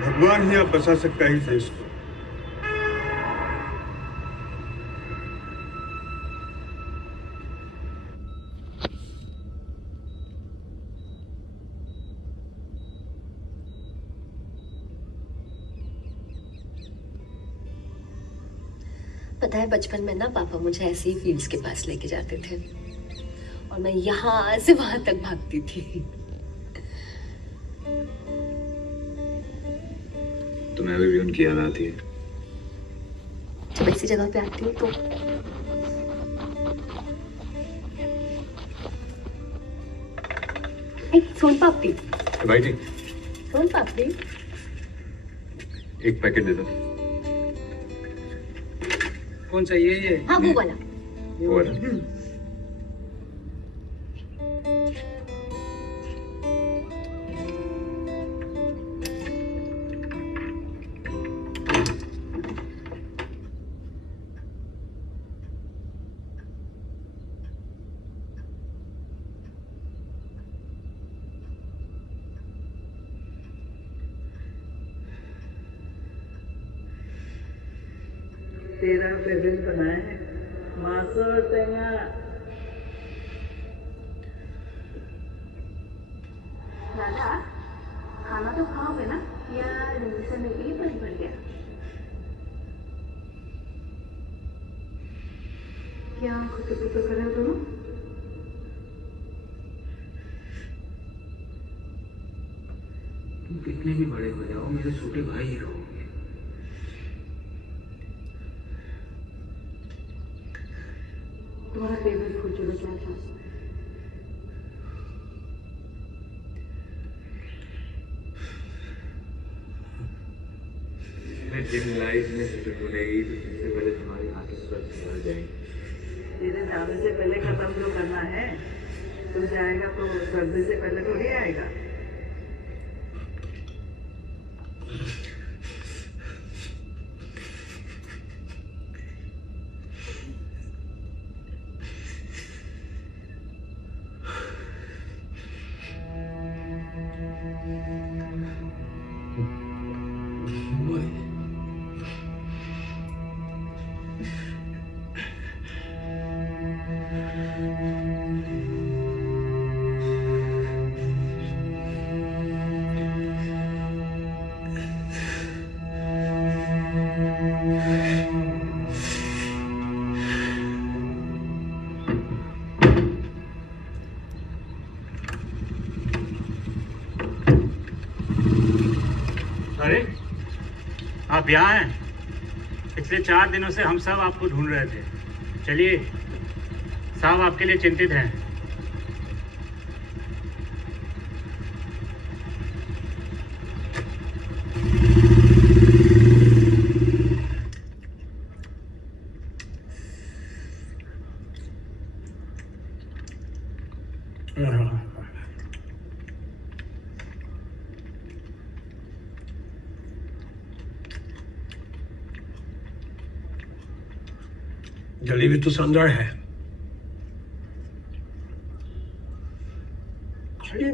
भगवान ही अब बचा सकता है इस देश को। पता है, बचपन में ना पापा मुझे ऐसे ही फील्ड्स के पास लेके जाते थे और मैं यहाँ से वहां तक भागती थी। तुम्हें अभी भी उनकी याद आती है? जब ऐसी जगह पे आती हूँ तो सोन पापड़ी। भाई जी, सोन पापड़ी। एक पैकेट दे दो। कौन चाहिए ये? हाँ, वो वाला। वो वाला। तेरा फेवरेट बनाया है मासूर टेंगा। दादा, खाना तो खाओगे ना या से मेरे लिए पेट भर गया? क्या खुद तो कर रहे हो दोनों? तुम कितने भी बड़े हो जाओ, मेरे छोटे भाई ही रहोगे। तुम्हारा फेवरेट फूड जो क्या था? मैं जिम लाइफ में सेटल हो गई तो सबसे पहले तुम्हारी आंखें स्वस्थ हो जाएंगी। तेरे जाने से पहले खत्म जो करना है, तू जाएगा तो सर्दी से पहले थोड़ी आएगा। यहाँ हैं? पिछले 4 दिनों से हम सब आपको ढूंढ रहे थे। चलिए, साहब आपके लिए चिंतित हैं। जलेबी तो शानदार है। खाली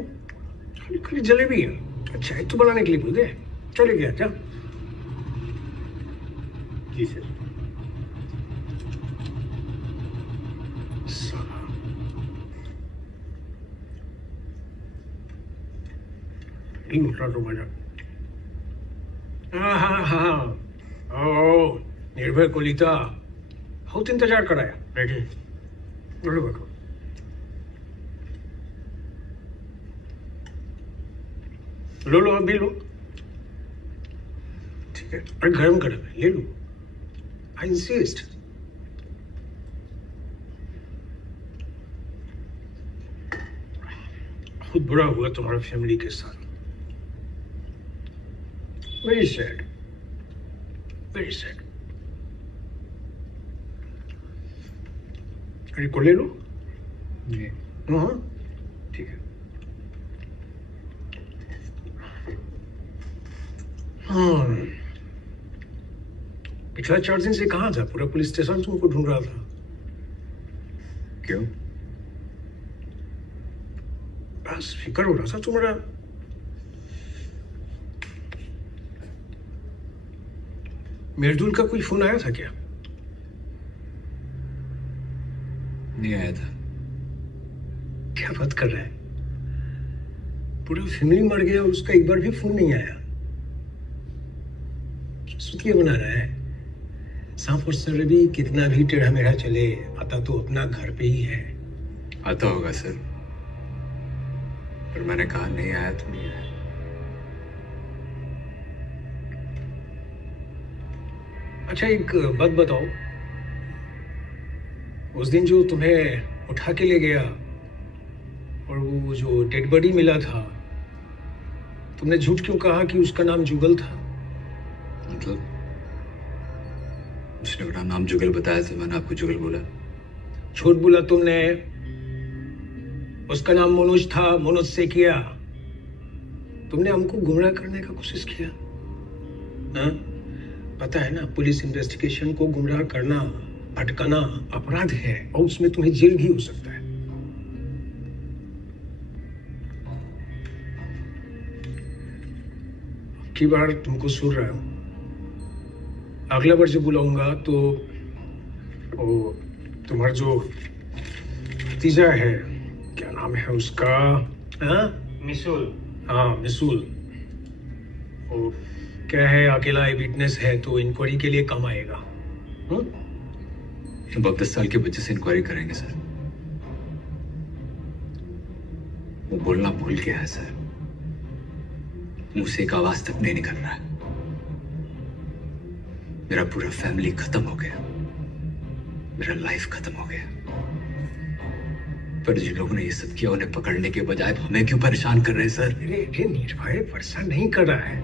खाली खाली जलेबी है। चाय तो बनाने के लिए बोल दे। चले गया क्या? जी सर। नहीं उठ रहा तो मजा। हाँ हाँ हाँ, ओ निर्भय कोलिता बहुत इंतजार कराया। बैठे बोलो बैठो। लो लो अभी लो। ठीक है, अरे गर्म गर्म है, ले लो। I insist. बहुत बुरा हुआ तुम्हारा फैमिली के साथ। Very sad, very sad. अरे को ले लो। हाँ ठीक है। हाँ, पिछला 4 दिन से कहाँ था? पूरा पुलिस स्टेशन तुमको ढूंढ रहा था। क्यों? बस फिक्र हो रहा था तुम्हारा। मिर्दुल का कोई फोन आया था क्या? नहीं आया था। क्या बात कर रहा है? पूरा फैमिली मर गया और उसका एक बार भी फोन नहीं आया। सुतिया बना रहा है। सांप और सरबी कितना भी टेढ़ा मेढ़ा चले, आता तो अपना घर पे ही है। आता होगा सर, पर मैंने कहा नहीं आया तो नहीं आया। अच्छा एक बात बताओ, उस दिन जो तुम्हें उठा के ले गया और वो जो डेड बॉडी मिला था, तुमने झूठ क्यों कहा कि उसका नाम जुगल था? मतलब उसने अपना नाम जुगल बताया तो मैंने आपको जुगल बोला। झूठ बोला तुमने। उसका नाम मनोज था, मनोज से किया। तुमने हमको गुमराह करने का कोशिश किया। हाँ? पता है ना, पुलिस इन्वेस्टिगेशन को गुमराह करना, भटकाना अपराध है और उसमें तुम्हें जेल भी हो सकता है। की बार तुमको सुन रहा हूं, अगला बार जब बुलाऊंगा तो वो तुम्हारा जो भतीजा है, क्या नाम है उसका? हाँ? मिसूल। हाँ मिसूल। वो क्या है, अकेला विटनेस है तो इंक्वायरी के लिए काम आएगा। अब 10 साल के बच्चे से इंक्वायरी करेंगे सर। वो बोलना भूल गया है सर। मुंह से एक आवाज तक नहीं निकल रहा है। मेरा पूरा फैमिली खत्म हो गया, मेरा लाइफ खत्म हो गया। पर जिन लोगों ने ये सब किया उन्हें पकड़ने के बजाय हमें क्यों परेशान कर रहे हैं सर? अरे निर्भय परेशान नहीं कर रहा है,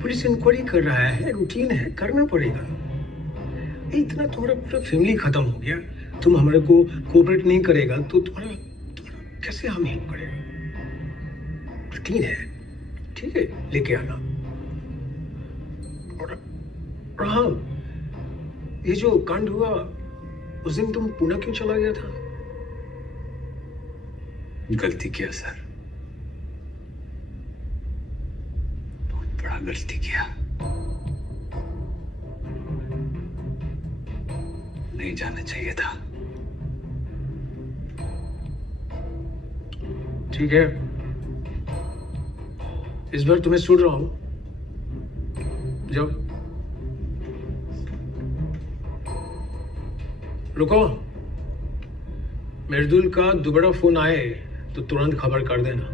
पुलिस इंक्वायरी कर रहा है, रूटीन है, करना पड़ेगा। इतना तुम्हारा पूरा फैमिली खत्म हो गया, तुम हमारे को कोऑपरेट नहीं करेगा तो तुम्हारा कैसे हम हेल्प करेगा? रूटीन है, ठीक है, लेके आना। और हाँ, ये जो कांड हुआ उस दिन तुम पुणे क्यों चला गया था? गलती किया सर, बहुत बड़ा गलती किया। नहीं जाना चाहिए था। ठीक है, इस बार तुम्हें सुन रहा हूं। जाओ, रुको। मिर्दुल का दोबारा फोन आए तो तुरंत खबर कर देना।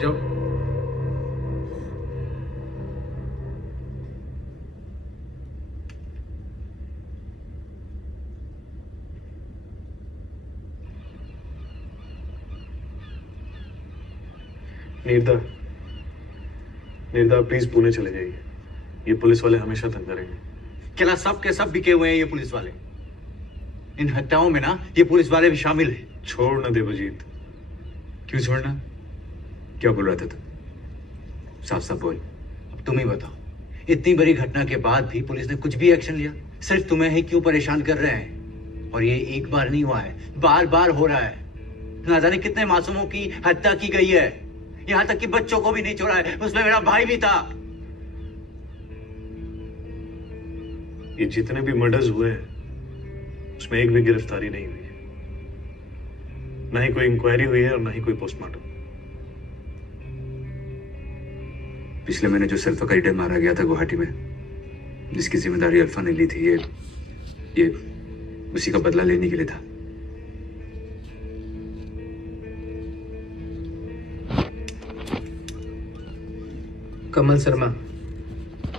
जाओ। निर्दा प्लीज पुणे चले जाइए। ये पुलिस वाले हमेशा तंग करेंगे। क्या सब के सब बिके हुए हैं ये पुलिस वाले? इन हत्याओं में ना ये पुलिस वाले भी शामिल हैं। छोड़ ना देवजीत। क्यों छोड़ना? क्या बोल रहा था तू? साफ साफ बोल। अब तुम ही बताओ, इतनी बड़ी घटना के बाद भी पुलिस ने कुछ भी एक्शन लिया? सिर्फ तुम्हें ही क्यों परेशान कर रहे हैं? और ये एक बार नहीं हुआ है, बार बार हो रहा है। ना जाने कितने मासूमों की हत्या की गई है, यहाँ तक कि बच्चों को भी नहीं छोड़ा है, उसमें मेरा भाई भी था। ये जितने भी मर्डर्स हुए हैं उसमें एक भी गिरफ्तारी नहीं हुई है, ना ही कोई इंक्वायरी हुई है और ना ही कोई पोस्टमार्टम। पिछले महीने जो सेल्फ कैरेक्टर मारा गया था गुवाहाटी में, जिसकी जिम्मेदारी अल्फा ने ली थी, ये उसी का बदला लेने के लिए था। कमल शर्मा,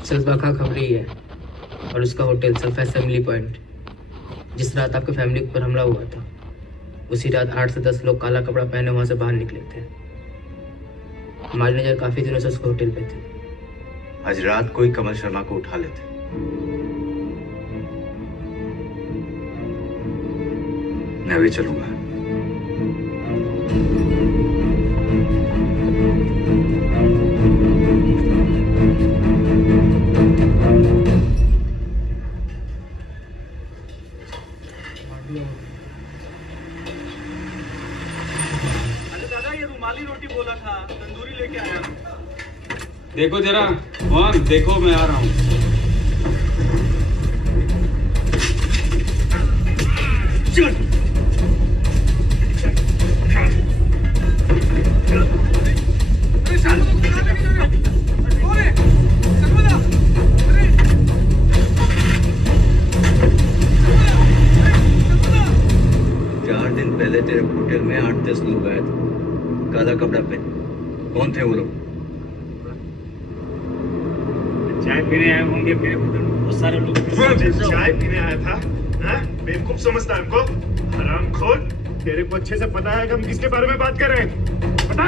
सल्फा का खबरी है और उसका होटल सल्फा असेंबली पॉइंट। जिस रात आपके फैमिली पर हमला हुआ था, उसी रात 8 से 10 लोग काला कपड़ा पहने वहां से बाहर निकले थे। हमारी नजर काफी दिनों से उसके होटल पे थी। आज रात कोई कमल शर्मा को उठा लेते। मैं भी चलूंगा। देखो जरा मोहन, देखो मैं आ रहा हूँ। चार दिन पहले तेरे होटल में 8-10 लोग आए थे, काला कपड़ा पहने। कौन थे वो लोग? चाय पीने आए होंगे मेरे होटल में बहुत सारे लोग। चाय पीने आया था? बेवकूफ समझता है हमको? हरामखोर, तेरे को अच्छे से पता है कि हम किसके बारे में बात कर रहे हैं? पता?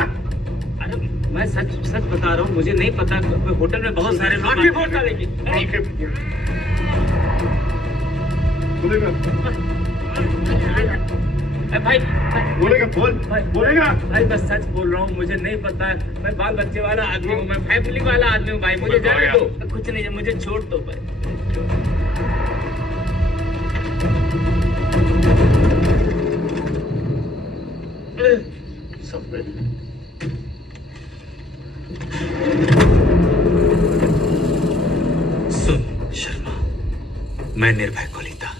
अरे मैं सच बता रहा हूँ, मुझे नहीं पता। होटल में बहुत सारे लोग। भाई बोलेगा, बोलेगा भाई, मैं सच बोल रहा हूँ, मुझे नहीं पता। मैं बाल बच्चे वाला आदमी हूँ, मैं फैमिली वाला आदमी हूँ भाई। मुझे जाने दो, कुछ नहीं, मुझे छोड़ दो भाई। सुन शर्मा, मैं निर्भय कोलिता।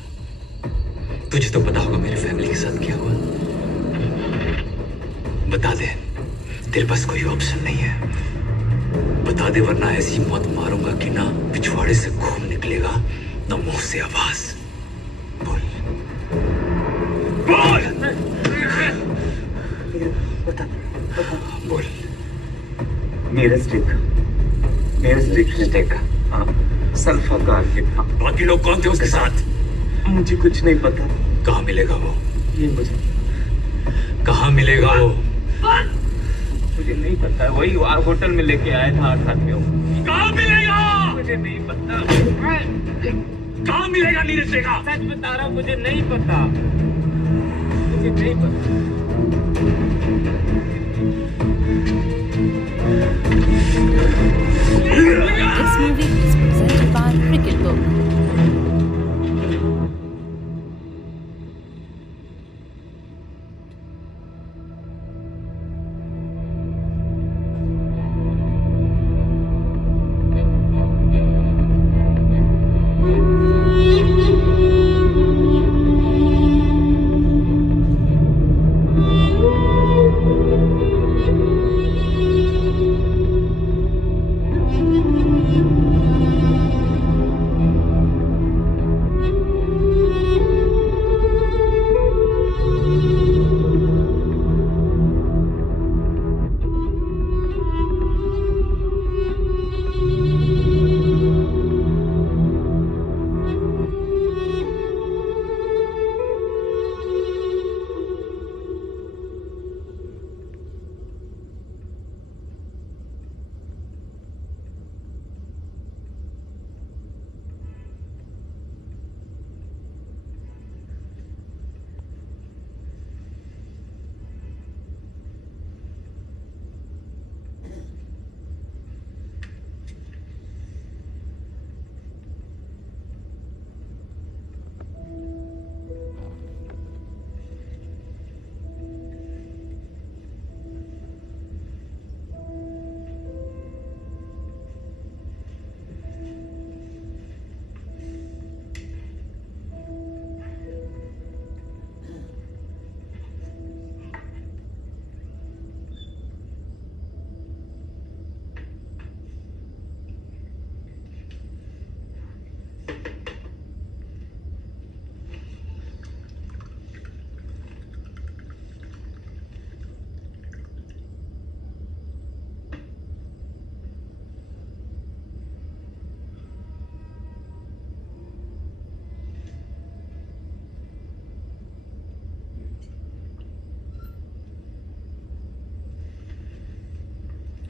तुझे तो पता होगा मेरी फैमिली के साथ क्या हुआ। बता दे, तेरे पास कोई ऑप्शन नहीं है। बता दे, वरना ऐसी मौत मारूंगा कि ना पिछवाड़े से खून निकलेगा ना मुंह से आवाज। बोल बोल बोल। मेरे रिश्ते का सल्फा का था। बाकी लोग कौन थे उसके साथ? मुझे कुछ नहीं पता। कहाँ मिलेगा वो? ये मुझे कहाँ मिलेगा वो? मुझे नहीं पता। वही होटल में लेके आया था 8 आदमियों। कहाँ मिलेगा? मुझे नहीं पता। कहाँ मिलेगा नीरज का? सच बता रहा हूँ, मुझे नहीं पता। मुझे नहीं पता। This movie is presented by Cricket Book.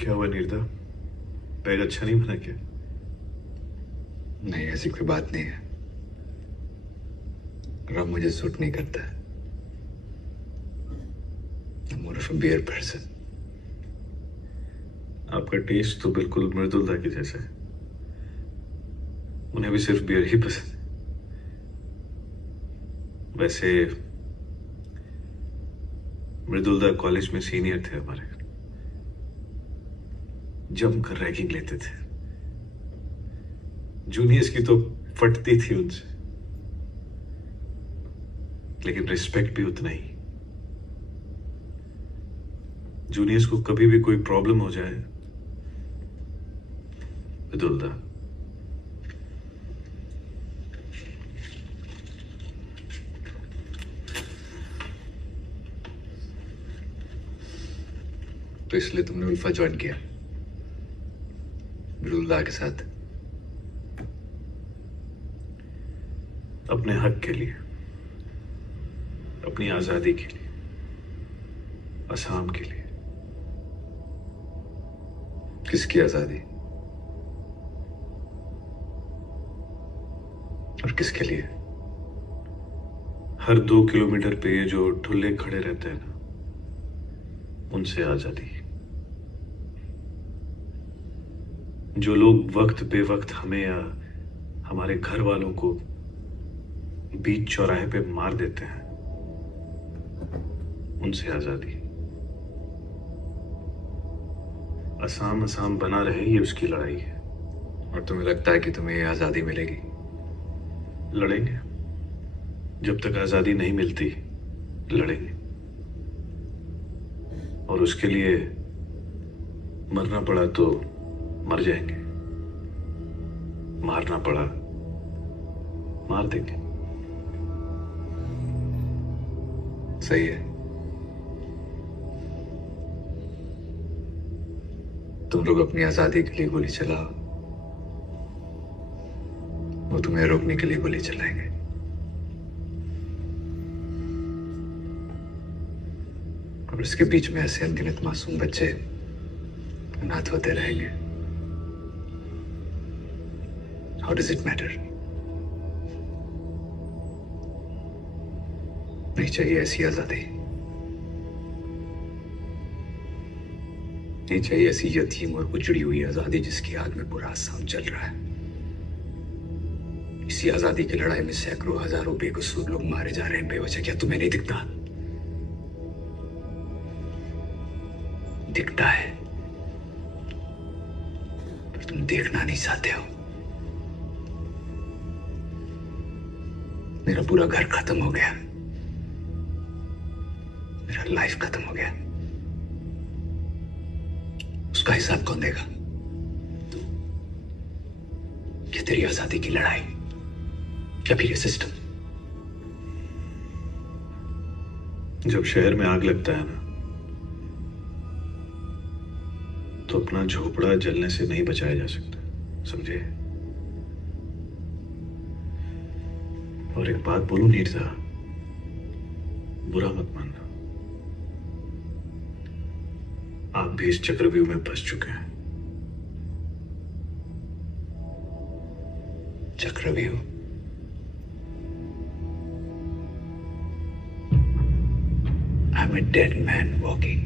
क्या हुआ नीरदा? बैग अच्छा नहीं बना क्या? नहीं, ऐसी कोई बात नहीं है। रम मुझे सूट नहीं करता है। I'm more of a beer person. आपका टेस्ट तो बिल्कुल मृदुलता के जैसा है। उन्हें भी सिर्फ बियर ही पसंद है। वैसे मृदुलता कॉलेज में सीनियर थे हमारे, जमकर रैगिंग लेते थे। जूनियर्स की तो फटती थी उनसे, लेकिन रिस्पेक्ट भी उतना ही। जूनियर्स को कभी भी कोई प्रॉब्लम हो जाए, मृदुलता तो इसलिए तुमने उल्फा ज्वाइन किया मृदुलता के साथ? अपने हक के लिए, अपनी आजादी के लिए, असम के लिए। किसकी आजादी और किसके लिए? हर 2 किलोमीटर पे ये जो ठुल्ले खड़े रहते हैं ना, उनसे आजादी। जो लोग वक्त बेवक्त हमें या हमारे घर वालों को बीच चौराहे पे मार देते हैं, उनसे आजादी। असम असम बना रहे, ये उसकी लड़ाई है। और तुम्हें लगता है कि तुम्हें ये आजादी मिलेगी? लड़ेंगे, जब तक आजादी नहीं मिलती लड़ेंगे। और उसके लिए मरना पड़ा तो मर जाएंगे, मारना पड़ा मार देंगे। सही है। तुम लोग अपनी आजादी के लिए गोली चलाओ, वो तुम्हें रोकने के लिए गोली चलाएंगे। और इसके बीच में ऐसे अनगिनत मासूम बच्चे अनाथ होते रहेंगे। How does it matter? नहीं चाहिए ऐसी आजादी, नहीं चाहिए ऐसी यतीम और उजड़ी हुई आजादी जिसकी आग में पूरा असम जल रहा है। इसी आजादी की लड़ाई में सैकड़ों हजारों बेकसूर लोग मारे जा रहे हैं बेवजह। क्या तुम्हें नहीं दिखता? दिखता है, पर तुम देखना नहीं चाहते हो। मेरा पूरा घर खत्म हो गया, मेरा लाइफ खत्म हो गया। उसका हिसाब कौन देगा? क्या तेरी आजादी की लड़ाई, क्या फिर ये सिस्टम? जब शहर में आग लगता है ना, तो अपना झोपड़ा जलने से नहीं बचाया जा सकता, समझे? और एक बात बोलूं नीरजा, बुरा मत मानना, आप भी इस चक्रव्यूह में फंस चुके हैं। चक्रव्यूह? I'm a dead man walking.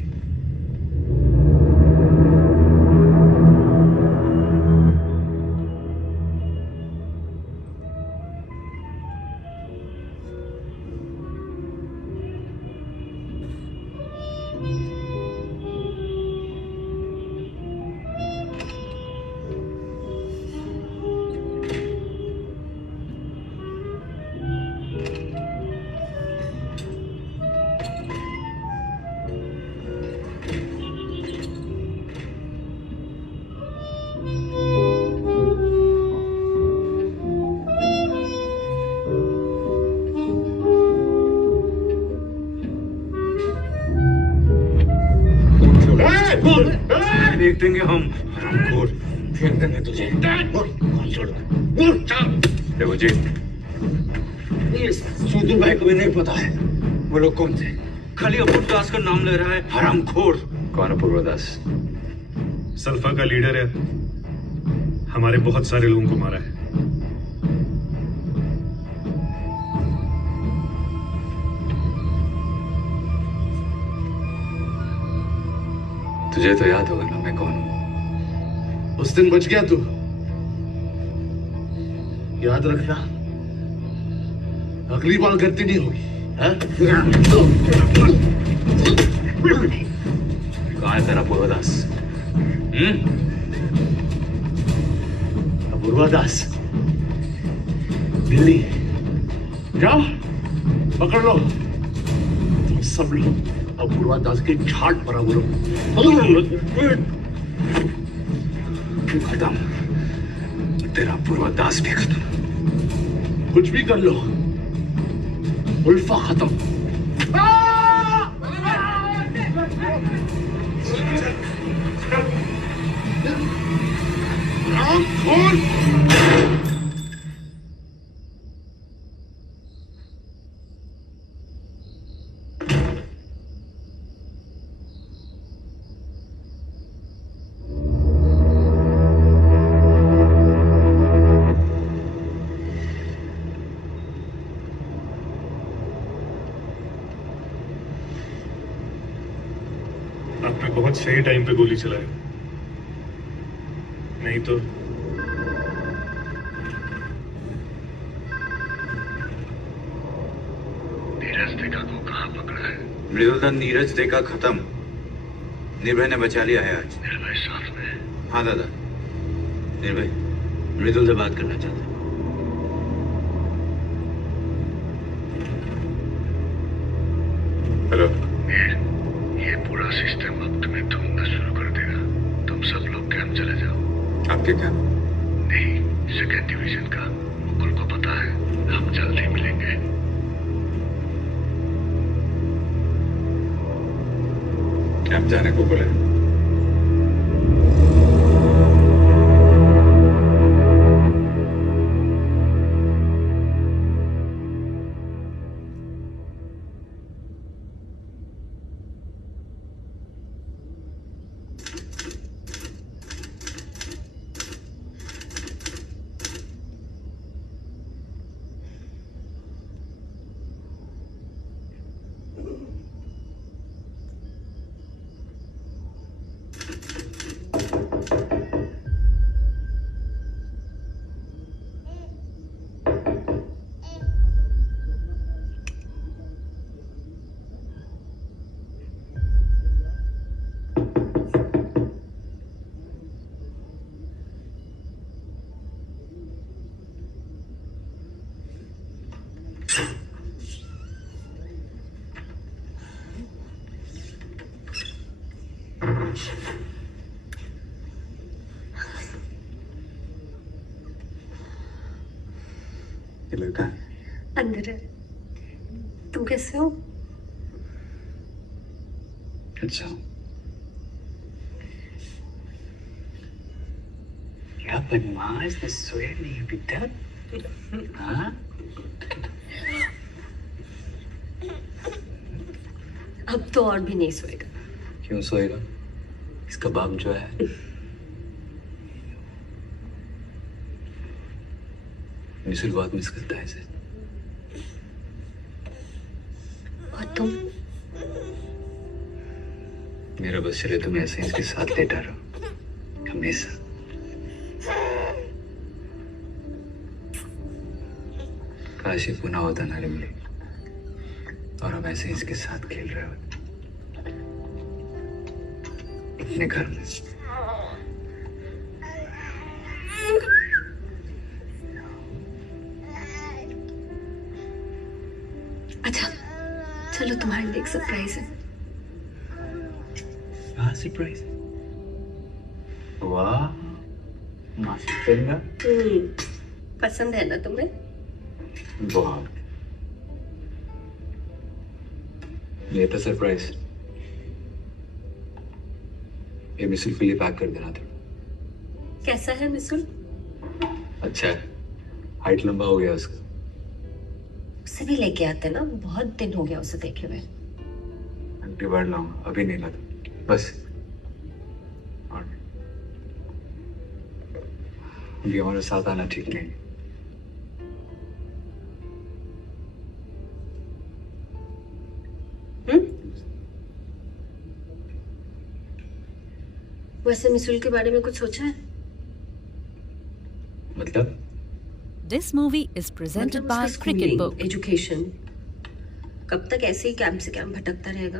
देख देंगे हम, हरामखोर, फेंक देंगे तुझे। देखो जी, सुदूर भाई को भी नहीं पता है वो लोग कौन थे। खाली अपूर्व दास का नाम ले रहा है, हरामखोर। कौन अपूर्व दास? सल्फा का लीडर है, हमारे बहुत सारे लोगों को मारा है। तुझे तो याद होगा ना मैं कौन हूं। उस दिन बच गया तू, याद रखना, अगली बार गलती नहीं होगी। कहाँ है तेरा पूर्वदास? पूर्वदास दिल्ली, जाओ पकड़ लो तुम सब लोग, अब पूर्वदास की छाट बराबर तू खत्म, तेरा पूर्वदास भी खत्म। कुछ भी कर लो, उल्फा खत्म। आपने बहुत सही टाइम पे गोली चलाई, नहीं तो नीरज देखा को कहाँ पकड़ा है? मृदुला नीरज देखा खत्म, निर्भय ने बचा लिया है आज। निर्भय साथ में? हाँ दादा, निर्भय मृदुल से बात करना चाहता है। हेलो। ये पूरा सिस्टम अब तुम्हें ढूंढना शुरू कर देगा। तुम सब लोग कैंप चले जाओ। आपके कैंप? नहीं, सेकेंड डिवीजन का। मुकुल को पता है, हम जल्दी मिलेंगे। कैंप जाने को बोले। ये लड़का अंदर है। तुम कैसे हो? अच्छा, क्या बदमाश, मैं सोया नहीं अभी तक। हाँ? अब तो और भी नहीं सोएगा। क्यों सोएगा? इसका बाप जो है मिसल बहुत मिस करता है इसे। और तुम? मेरा बस चले तुम ऐसे इसके साथ लेटा रहो हमेशा। काश ये पुनः होता ना रिमली, और हम ऐसे इसके साथ खेल रहे होते अपने घर में। अच्छा चलो, तुम्हारे लिए एक सरप्राइज है। हाँ, सरप्राइज? वाह, मास्टर। पसंद है ना तुम्हें? बहुत। ये तो सरप्राइज। ये मिसल के लिए पैक कर देना था। कैसा है मिसुल? अच्छा है, हाइट लंबा हो गया उसका। उसे भी लेके आते ना, बहुत दिन हो गया उसे देखे हुए। अगली बार लाऊंगा, अभी नहीं लाता बस। और अभी हमारे साथ आना ठीक नहीं। वैसे मिसूल के बारे में कुछ सोचा है? मतलब? This movie is presented by Cricket Book. Education कब तक ऐसे ही कैंप से कैंप भटकता रहेगा?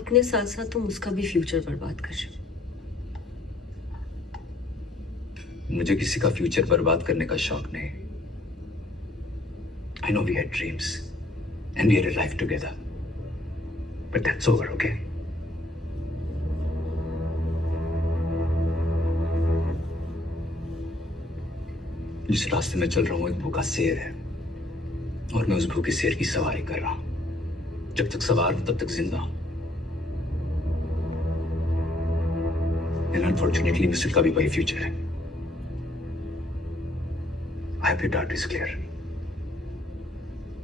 अपने साथ साथ तुम उसका भी फ्यूचर बर्बाद कर रहे हो। मुझे किसी का फ्यूचर बर्बाद करने का शौक नहीं। I know we had dreams and we had a life together, but that's over, okay? जिस रास्ते में चल रहा हूं एक भूखा शेर है और मैं उस भूखे शेर की सवारी कर रहा हूं। जब तक सवार हूं तब तक जिंदा हूं। And unfortunately मिसल का भी वही फ्यूचर है। I hope your doubt is clear.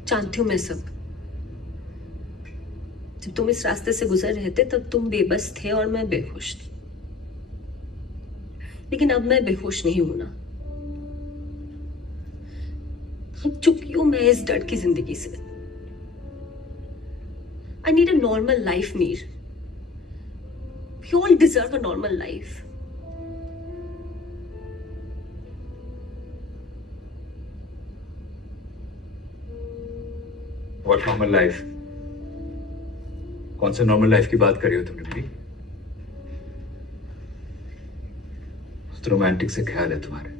जानती हूँ मैं सब। जब तुम इस रास्ते से गुजर रहे थे तब तुम बेबस थे और मैं बेहोश थी। लेकिन अब मैं बेहोश नहीं हूं ना। अब चुकी हूं मैं इस डर की जिंदगी से। I need a normal life, Mir. We all deserve a normal life. What normal life? कौन सा नॉर्मल लाइफ की बात कर रही हो तुम रिम्पी? रोमांटिक से ख्याल है तुम्हारे।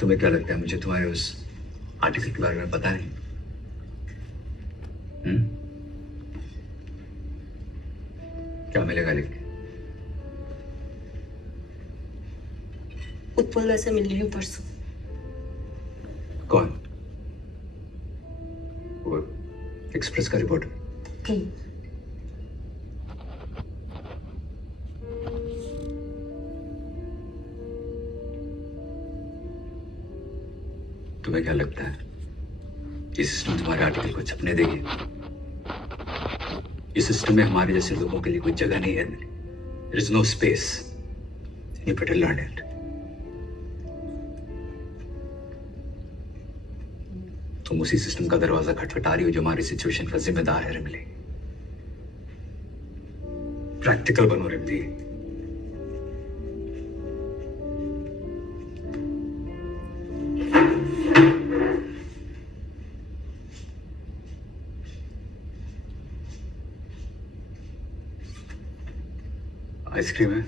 तुम्हें क्या लगता है मुझे तुम्हारे उस आर्टिकल के बारे में पता नहीं? क्या मिलेगा लिख के? उत्पल वैसे मिल रही हूँ परसों। कौन? वो एक्सप्रेस का रिपोर्टर? तुम्हें क्या लगता है ये सिस्टम तुम्हारे आर्टिकल को छपने देगी? इस सिस्टम में हमारे जैसे लोगों के लिए कोई जगह नहीं है। There is no space. You better learn it. तुम उसी सिस्टम का दरवाजा खटखटा रही हो जो हमारी सिचुएशन का जिम्मेदार है रिमली। प्रैक्टिकल बनो रिमली। आइसक्रीम है?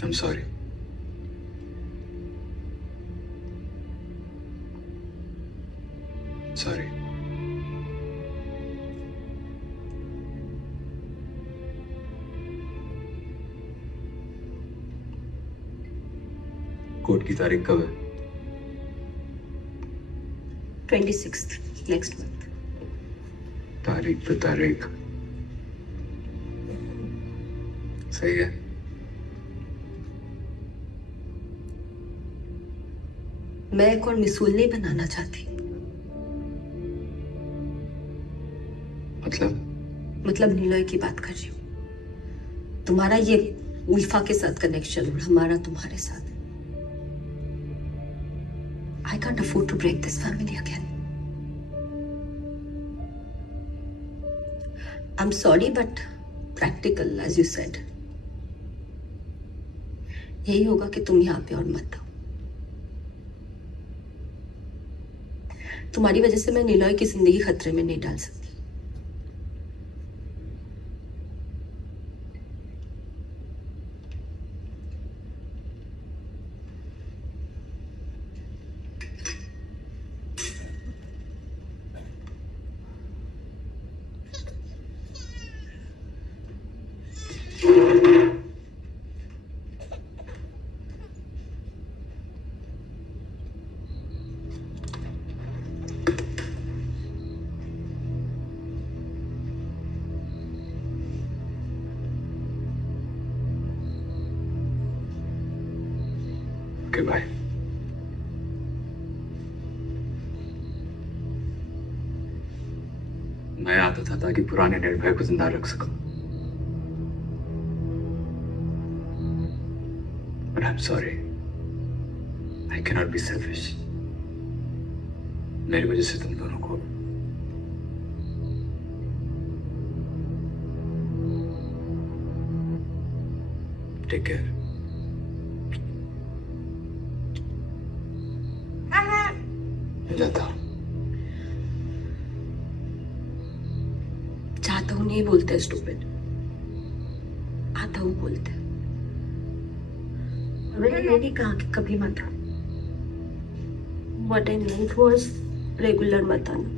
I'm sorry. Sorry. कोर्ट की तारीख कब है? 26th next month. तारीख पे तारीख। सही है। मैं एक और मिसूल नहीं बनाना चाहती। मतलब नीलय की बात कर रही हूँ। तुम्हारा ये उल्फा के साथ कनेक्शन और हमारा तुम्हारे साथ। I can't afford to break this family again. I'm sorry, but practical, as you said. यही होगा कि तुम यहाँ पे और मत आओ। तुम्हारी वजह से मैं नीलय की जिंदगी खतरे में नहीं डाल सकती। Okay bye. मैं आता था ताकि पुराने डेड भाई को जिंदा रख सकूं। But I'm sorry. I cannot be selfish. मेरी वजह से तुम दोनों को टेक केयर। जाता हूं। चाहता हूं नहीं बोलते स्टूपिड, आता हूं बोलते। मैंने ये नहीं कहा कि कभी मत आना। What I meant was regular मत आना।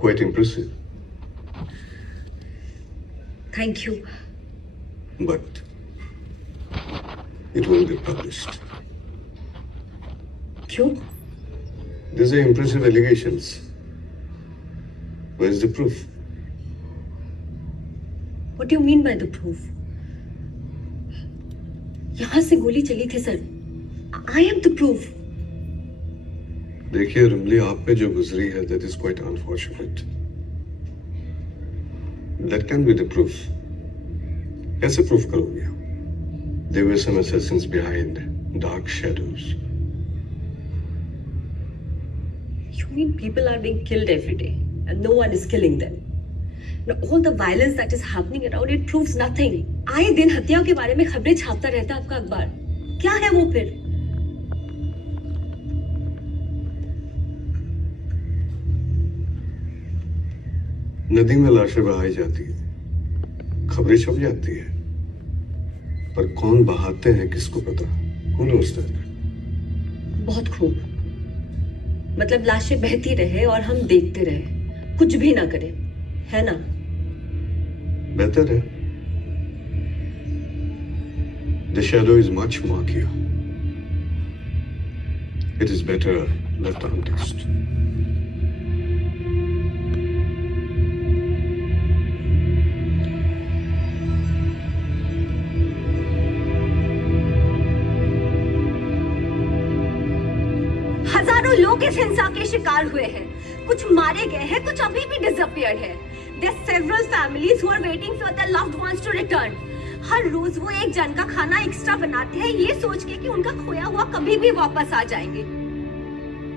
Quite impressive. Thank you. But it won't be published. क्यों? These are impressive allegations. Where is the proof? What do you mean by the proof? यहाँ से गोली चली थी sir. I am the proof. देखिए रमली, आप पे जो गुजरी है that is quite unfortunate. That can be the proof. कैसे proof करोगे? There were some assassins behind dark shadows. You mean people are being killed every day and no one is killing them? Now, all the violence that is happening around it proves nothing. आए दिन हत्याओं के बारे में खबरें छापता रहता है आपका अखबार। क्या है वो फिर? नदी में लाशें बहाई जाती है, खबरें छप जाती है, पर कौन बहाते हैं किसको पता? Who knows that? बहुत खूब। मतलब लाशें बहती रहे और हम देखते रहे, कुछ भी ना करें, है ना? बेहतर है। The shadow is much murkier. It is better left untouched. लोग इस हिंसा के शिकार हुए हैं, कुछ मारे गए हैं, कुछ अभी भी डिसअपियर्ड है। There are several families who are waiting for their loved ones to return. हर रोज वो एक जन का खाना एक्स्ट्रा बनाते हैं ये सोच के कि उनका खोया हुआ कभी भी वापस आ जाएंगे।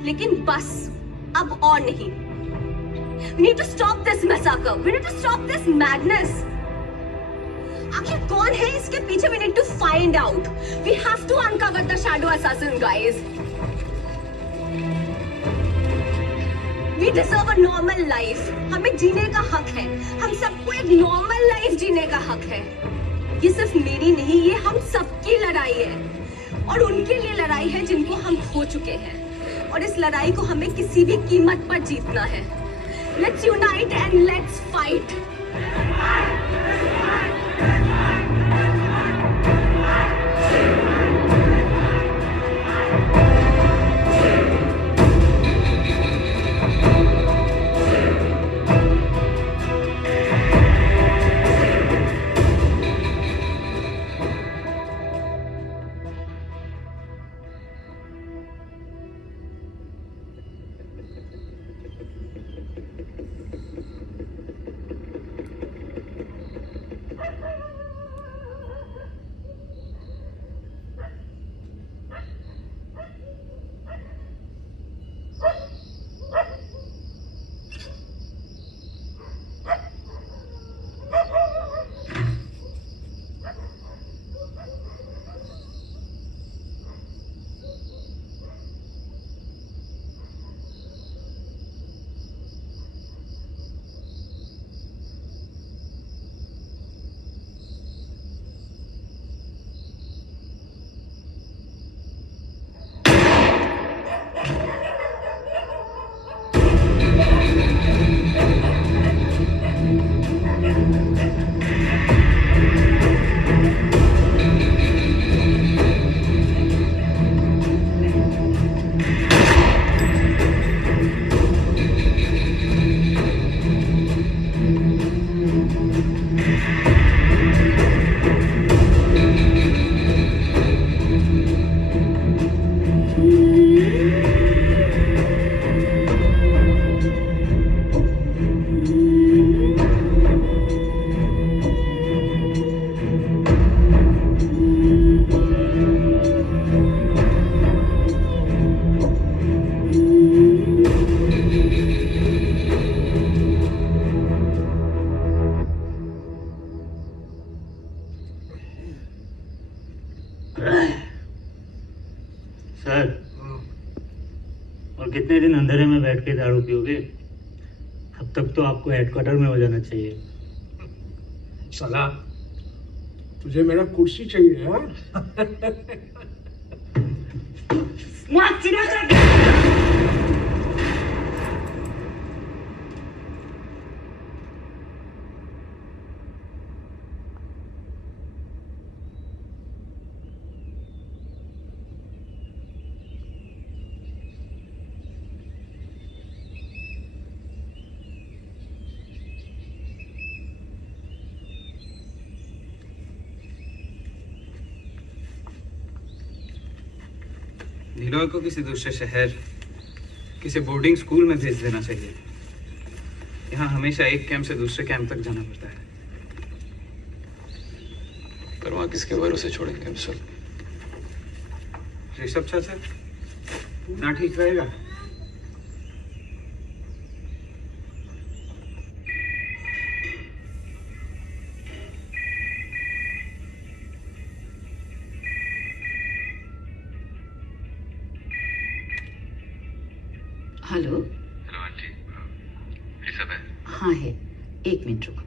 लेकिन बस अब और नहीं। We need to stop this massacre. We need to stop this madness. आखिर कौन है इसके पीछे? We need to find out. We have to uncover the shadow assassin, guys. We deserve a normal life. हमें जीने का हक है। हम सबको एक नॉर्मल लाइफ जीने का हक है। ये सिर्फ मेरी नहीं, ये हम सबकी लड़ाई है और उनके लिए लड़ाई है जिनको हम खो चुके हैं। और इस लड़ाई को हमें किसी भी कीमत पर जीतना है। Let's unite and let's fight. Sir, और कितने दिन अंधेरे में बैठ के दारू पियोगे? अब तक तो आपको हेडक्वार्टर में हो जाना चाहिए। साला, तुझे मेरा कुर्सी चाहिए हाँ? नीलोय को किसी दूसरे शहर, किसी बोर्डिंग स्कूल में भेज देना चाहिए। यहाँ हमेशा एक कैंप से दूसरे कैंप तक जाना पड़ता है। पर वहाँ किसके भरोसे छोड़ेंगे हम सब? ऋषभ चाचा, ना ठीक रहेगा। हेलो। हेलो आंटी, ऋषभ है? हाँ है, एक मिनट रुको।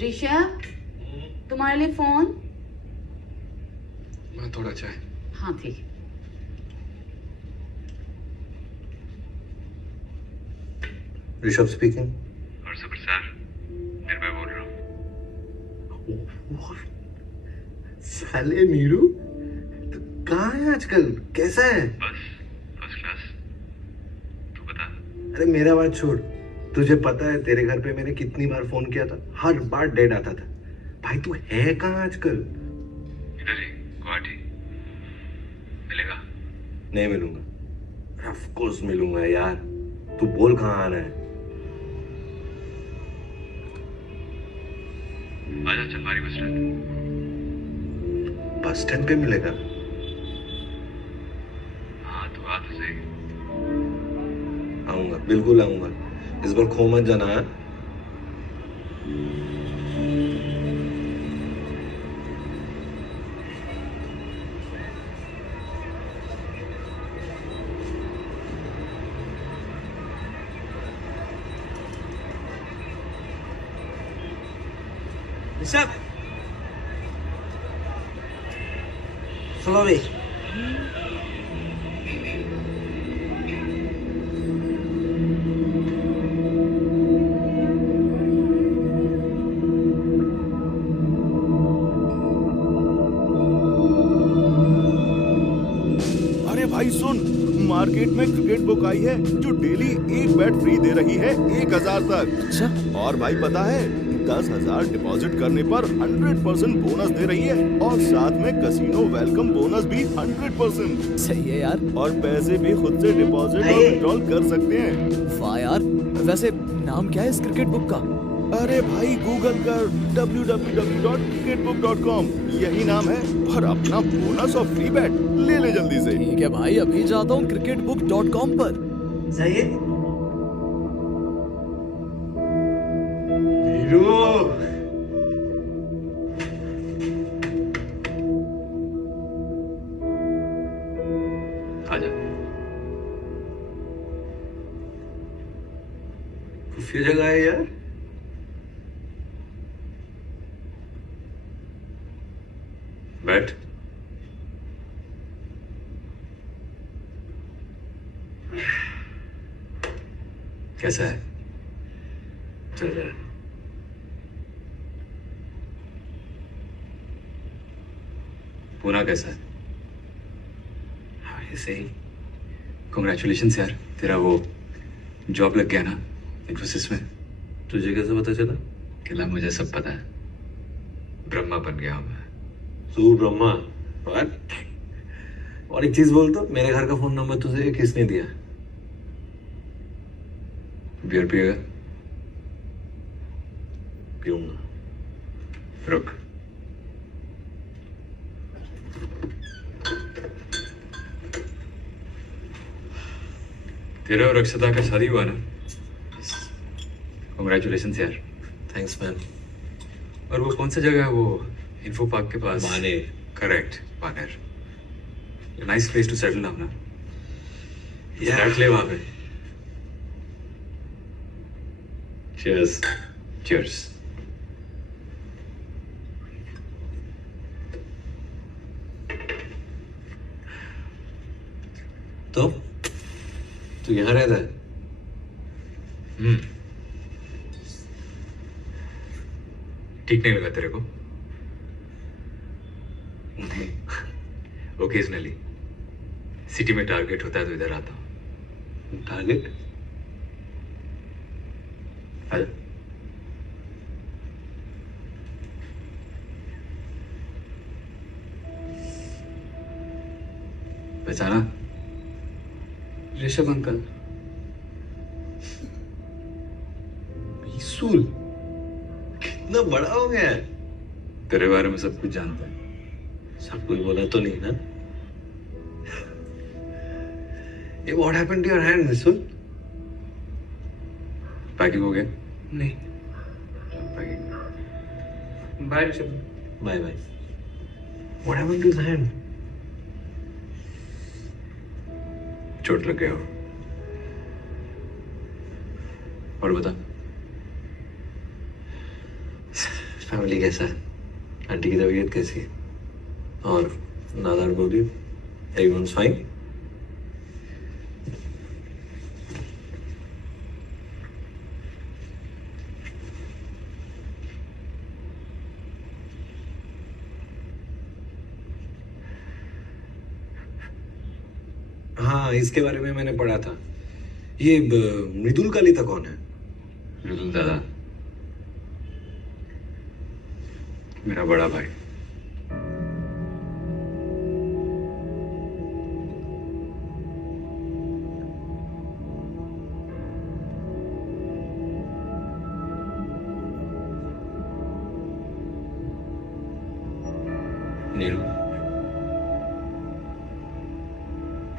ऋषभ, तुम्हारे लिए फोन। मैं थोड़ा चाय। हाँ ठीक है। ऋषभ स्पीकिंग। और सबर सर, निर्भय बोल रहा हूँ। साले नीरू, तू कहाँ है आजकल? कैसा है? बस फर्स्ट क्लास। तू बता। अरे मेरा बात छोड़, तुझे पता है तेरे घर पे मैंने कितनी बार फोन किया था, हर बार डेड आता था। भाई तू है कहाँ आजकल? इधर ही, गुवाहाटी। मिलेगा? नहीं मिलूंगा। ऑफ कोर्स मिलूंगा यार, तू बोल कहाँ आना है? आजा चलवारी बस स्टैंड। बस स्टैंड पे मिलेगा? हाँ तो आ तो सही। आऊंगा, बिल्कुल आऊंगा। इस बार खो मत जाना है। Rishabh, follow me. अरे भाई सुन, मार्केट में क्रिकेट बुक आई है जो डेली एक बैट फ्री दे रही है 1000 तक। अच्छा। और भाई पता है 10,000 डिपॉजिट करने पर 100% बोनस दे रही है और साथ में कैसीनो वेलकम बोनस भी 100%। सही है यार। और पैसे भी खुद से डिपॉजिट और विड्रॉल कर सकते हैं। वाह यार, वैसे नाम क्या है इस क्रिकेट बुक का? अरे भाई गूगल कर www.cricketbook.com, यही नाम है और अपना बोनस और फ्री बैट ले ले जल्दी से। ठीक है भाई, अभी जाता हूँ cricketbook.com पर। सही है। आजा। खुफिया जगह है यार। बैठ। कैसा है? चल रहा है। पूना कैसा है? हाँ ऐसे ही। कॉन्ग्रेचुलेशंस यार, तेरा वो जॉब लग गया ना इन्फोसिस में। तुझे कैसे पता चला? कहला मुझे सब पता है, ब्रह्मा बन गया हूँ मैं। तू ब्रह्मा? और एक चीज बोल तो, मेरे घर का फोन नंबर तुझे किसने दिया? बियर पिएगा? पीऊंगा। रुक। तेरा और अक्षता का शादी हुआ ना? कॉन्ग्रेचुलेशंस यार। Thanks man. और वो कौन सा जगह है वो इन्फो पार्क के पास? Baner. Correct, Baner. Nice place to settle down ना। Yeah. फ्लैट ले वहां पे। Cheers. Cheers. तो तू यहाँ रहता है? ठीक नहीं लगा तेरे को? नहीं। ओकेजनली सिटी में टारगेट होता है तो इधर आता हूँ। टारगेट? आजा। पहचाना? ऋषभ अंकल। बीसूल कितना बड़ा हो गया है। तेरे बारे में सब कुछ जानता है। सब कुछ बोला तो नहीं ना? ये what happened to your hand बीसूल? पैकिंग हो गया? नहीं। Packing. Bye Rishabh. Bye bye. What happened to his hand? चोट लग गया हो। और बता, फैमिली कैसा है? आंटी की तबीयत कैसी है? और नादार बोली एवरीवनस फाइन? हाँ, इसके बारे में मैंने पढ़ा था। ये मृदुल कालिता कौन है? मृदुल दादा मेरा बड़ा भाई। नीरू,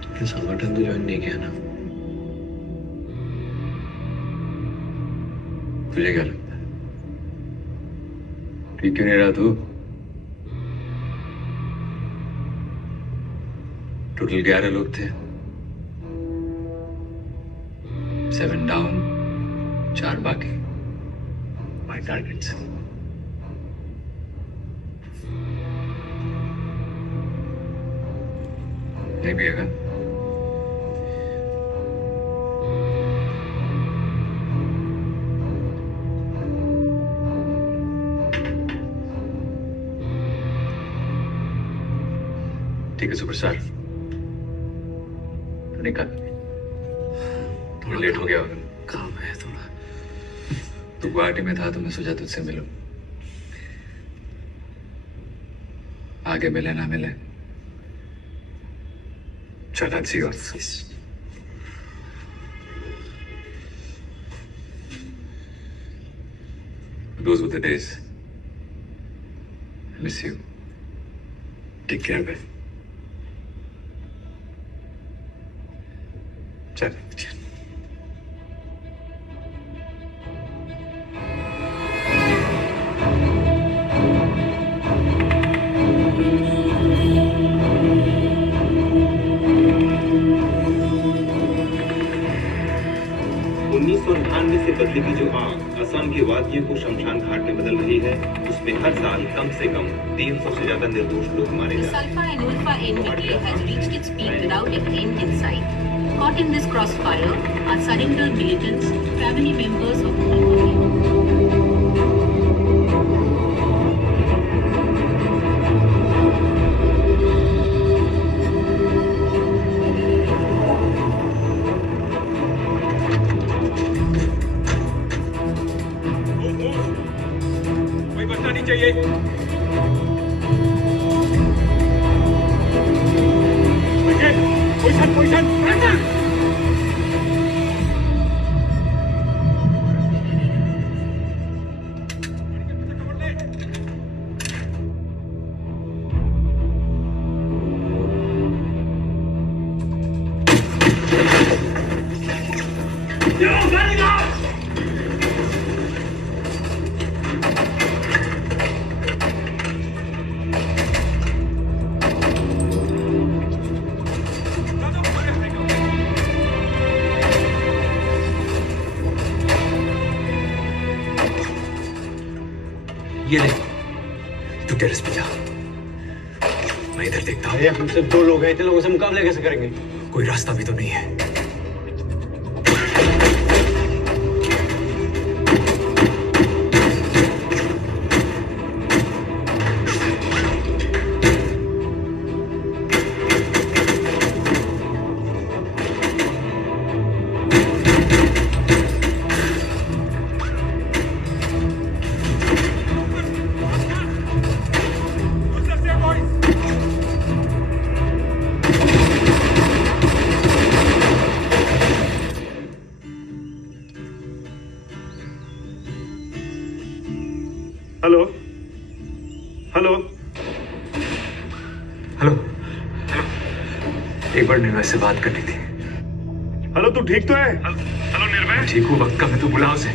तुमने संगठन तो ज्वाइन नहीं किया ना? तुझे क्या लगता है ठीक क्यों नहीं रहा तू? टोटल 11 लोग थे, 7 डाउन, 4 बाकी। My targets. नहीं पिएगा? ठीक है सुपरस्टार, निकल। थोड़ा लेट हो गया होगा। काम है थोड़ा। तू गुवाहाटी में था तो मैं सोचा तुझसे मिलूं। आगे मिले ना मिले, चल अच्छी बात। Those were the days. I miss you. Take care, man. चल। से बदली की जो आग असम के वादियों को शमशान घाट में बदल रही है, उसमें हर साल कम से कम 300 से ज्यादा निर्दोष लोग मारे जाते हैं। Sulfur and Ulfa NPK has reached its peak without an end in sight. Caught in this crossfire are surrendered militants, family members of कोई बचना नहीं चाहिए। पोजीशन ये ले, तू टेरेस पे जा, मैं इधर देखता हूँ। हम सिर्फ 2 लोग हैं, इतने लोगों से मुकाबला कैसे करेंगे? कोई रास्ता भी तो नहीं है। हेलो हेलो हेलो, एक बार निर्भय से बात करनी थी। हेलो, तू ठीक तो है? हेलो निर्भय। ठीक हूँ, वक्त का मैं तो बुला उसे।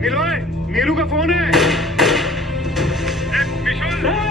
निर्भय, नीरू का फोन है। विशाल,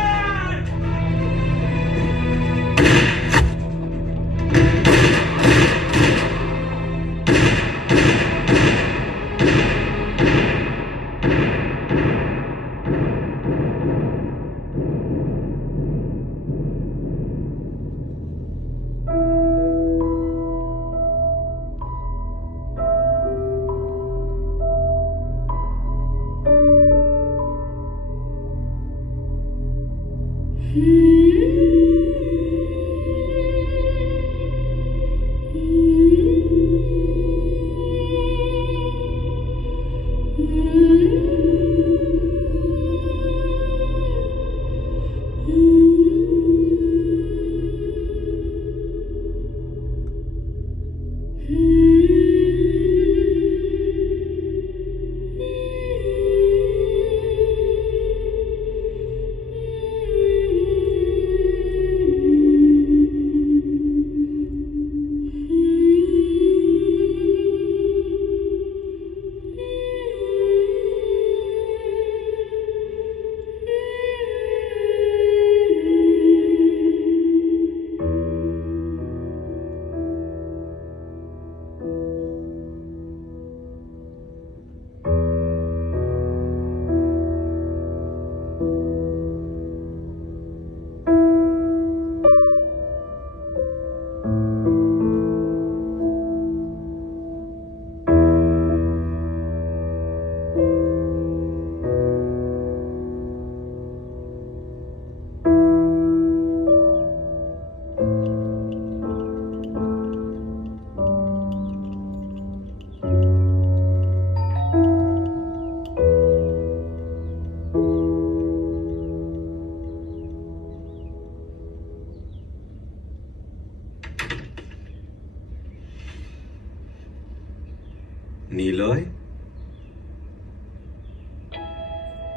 नीलॉय,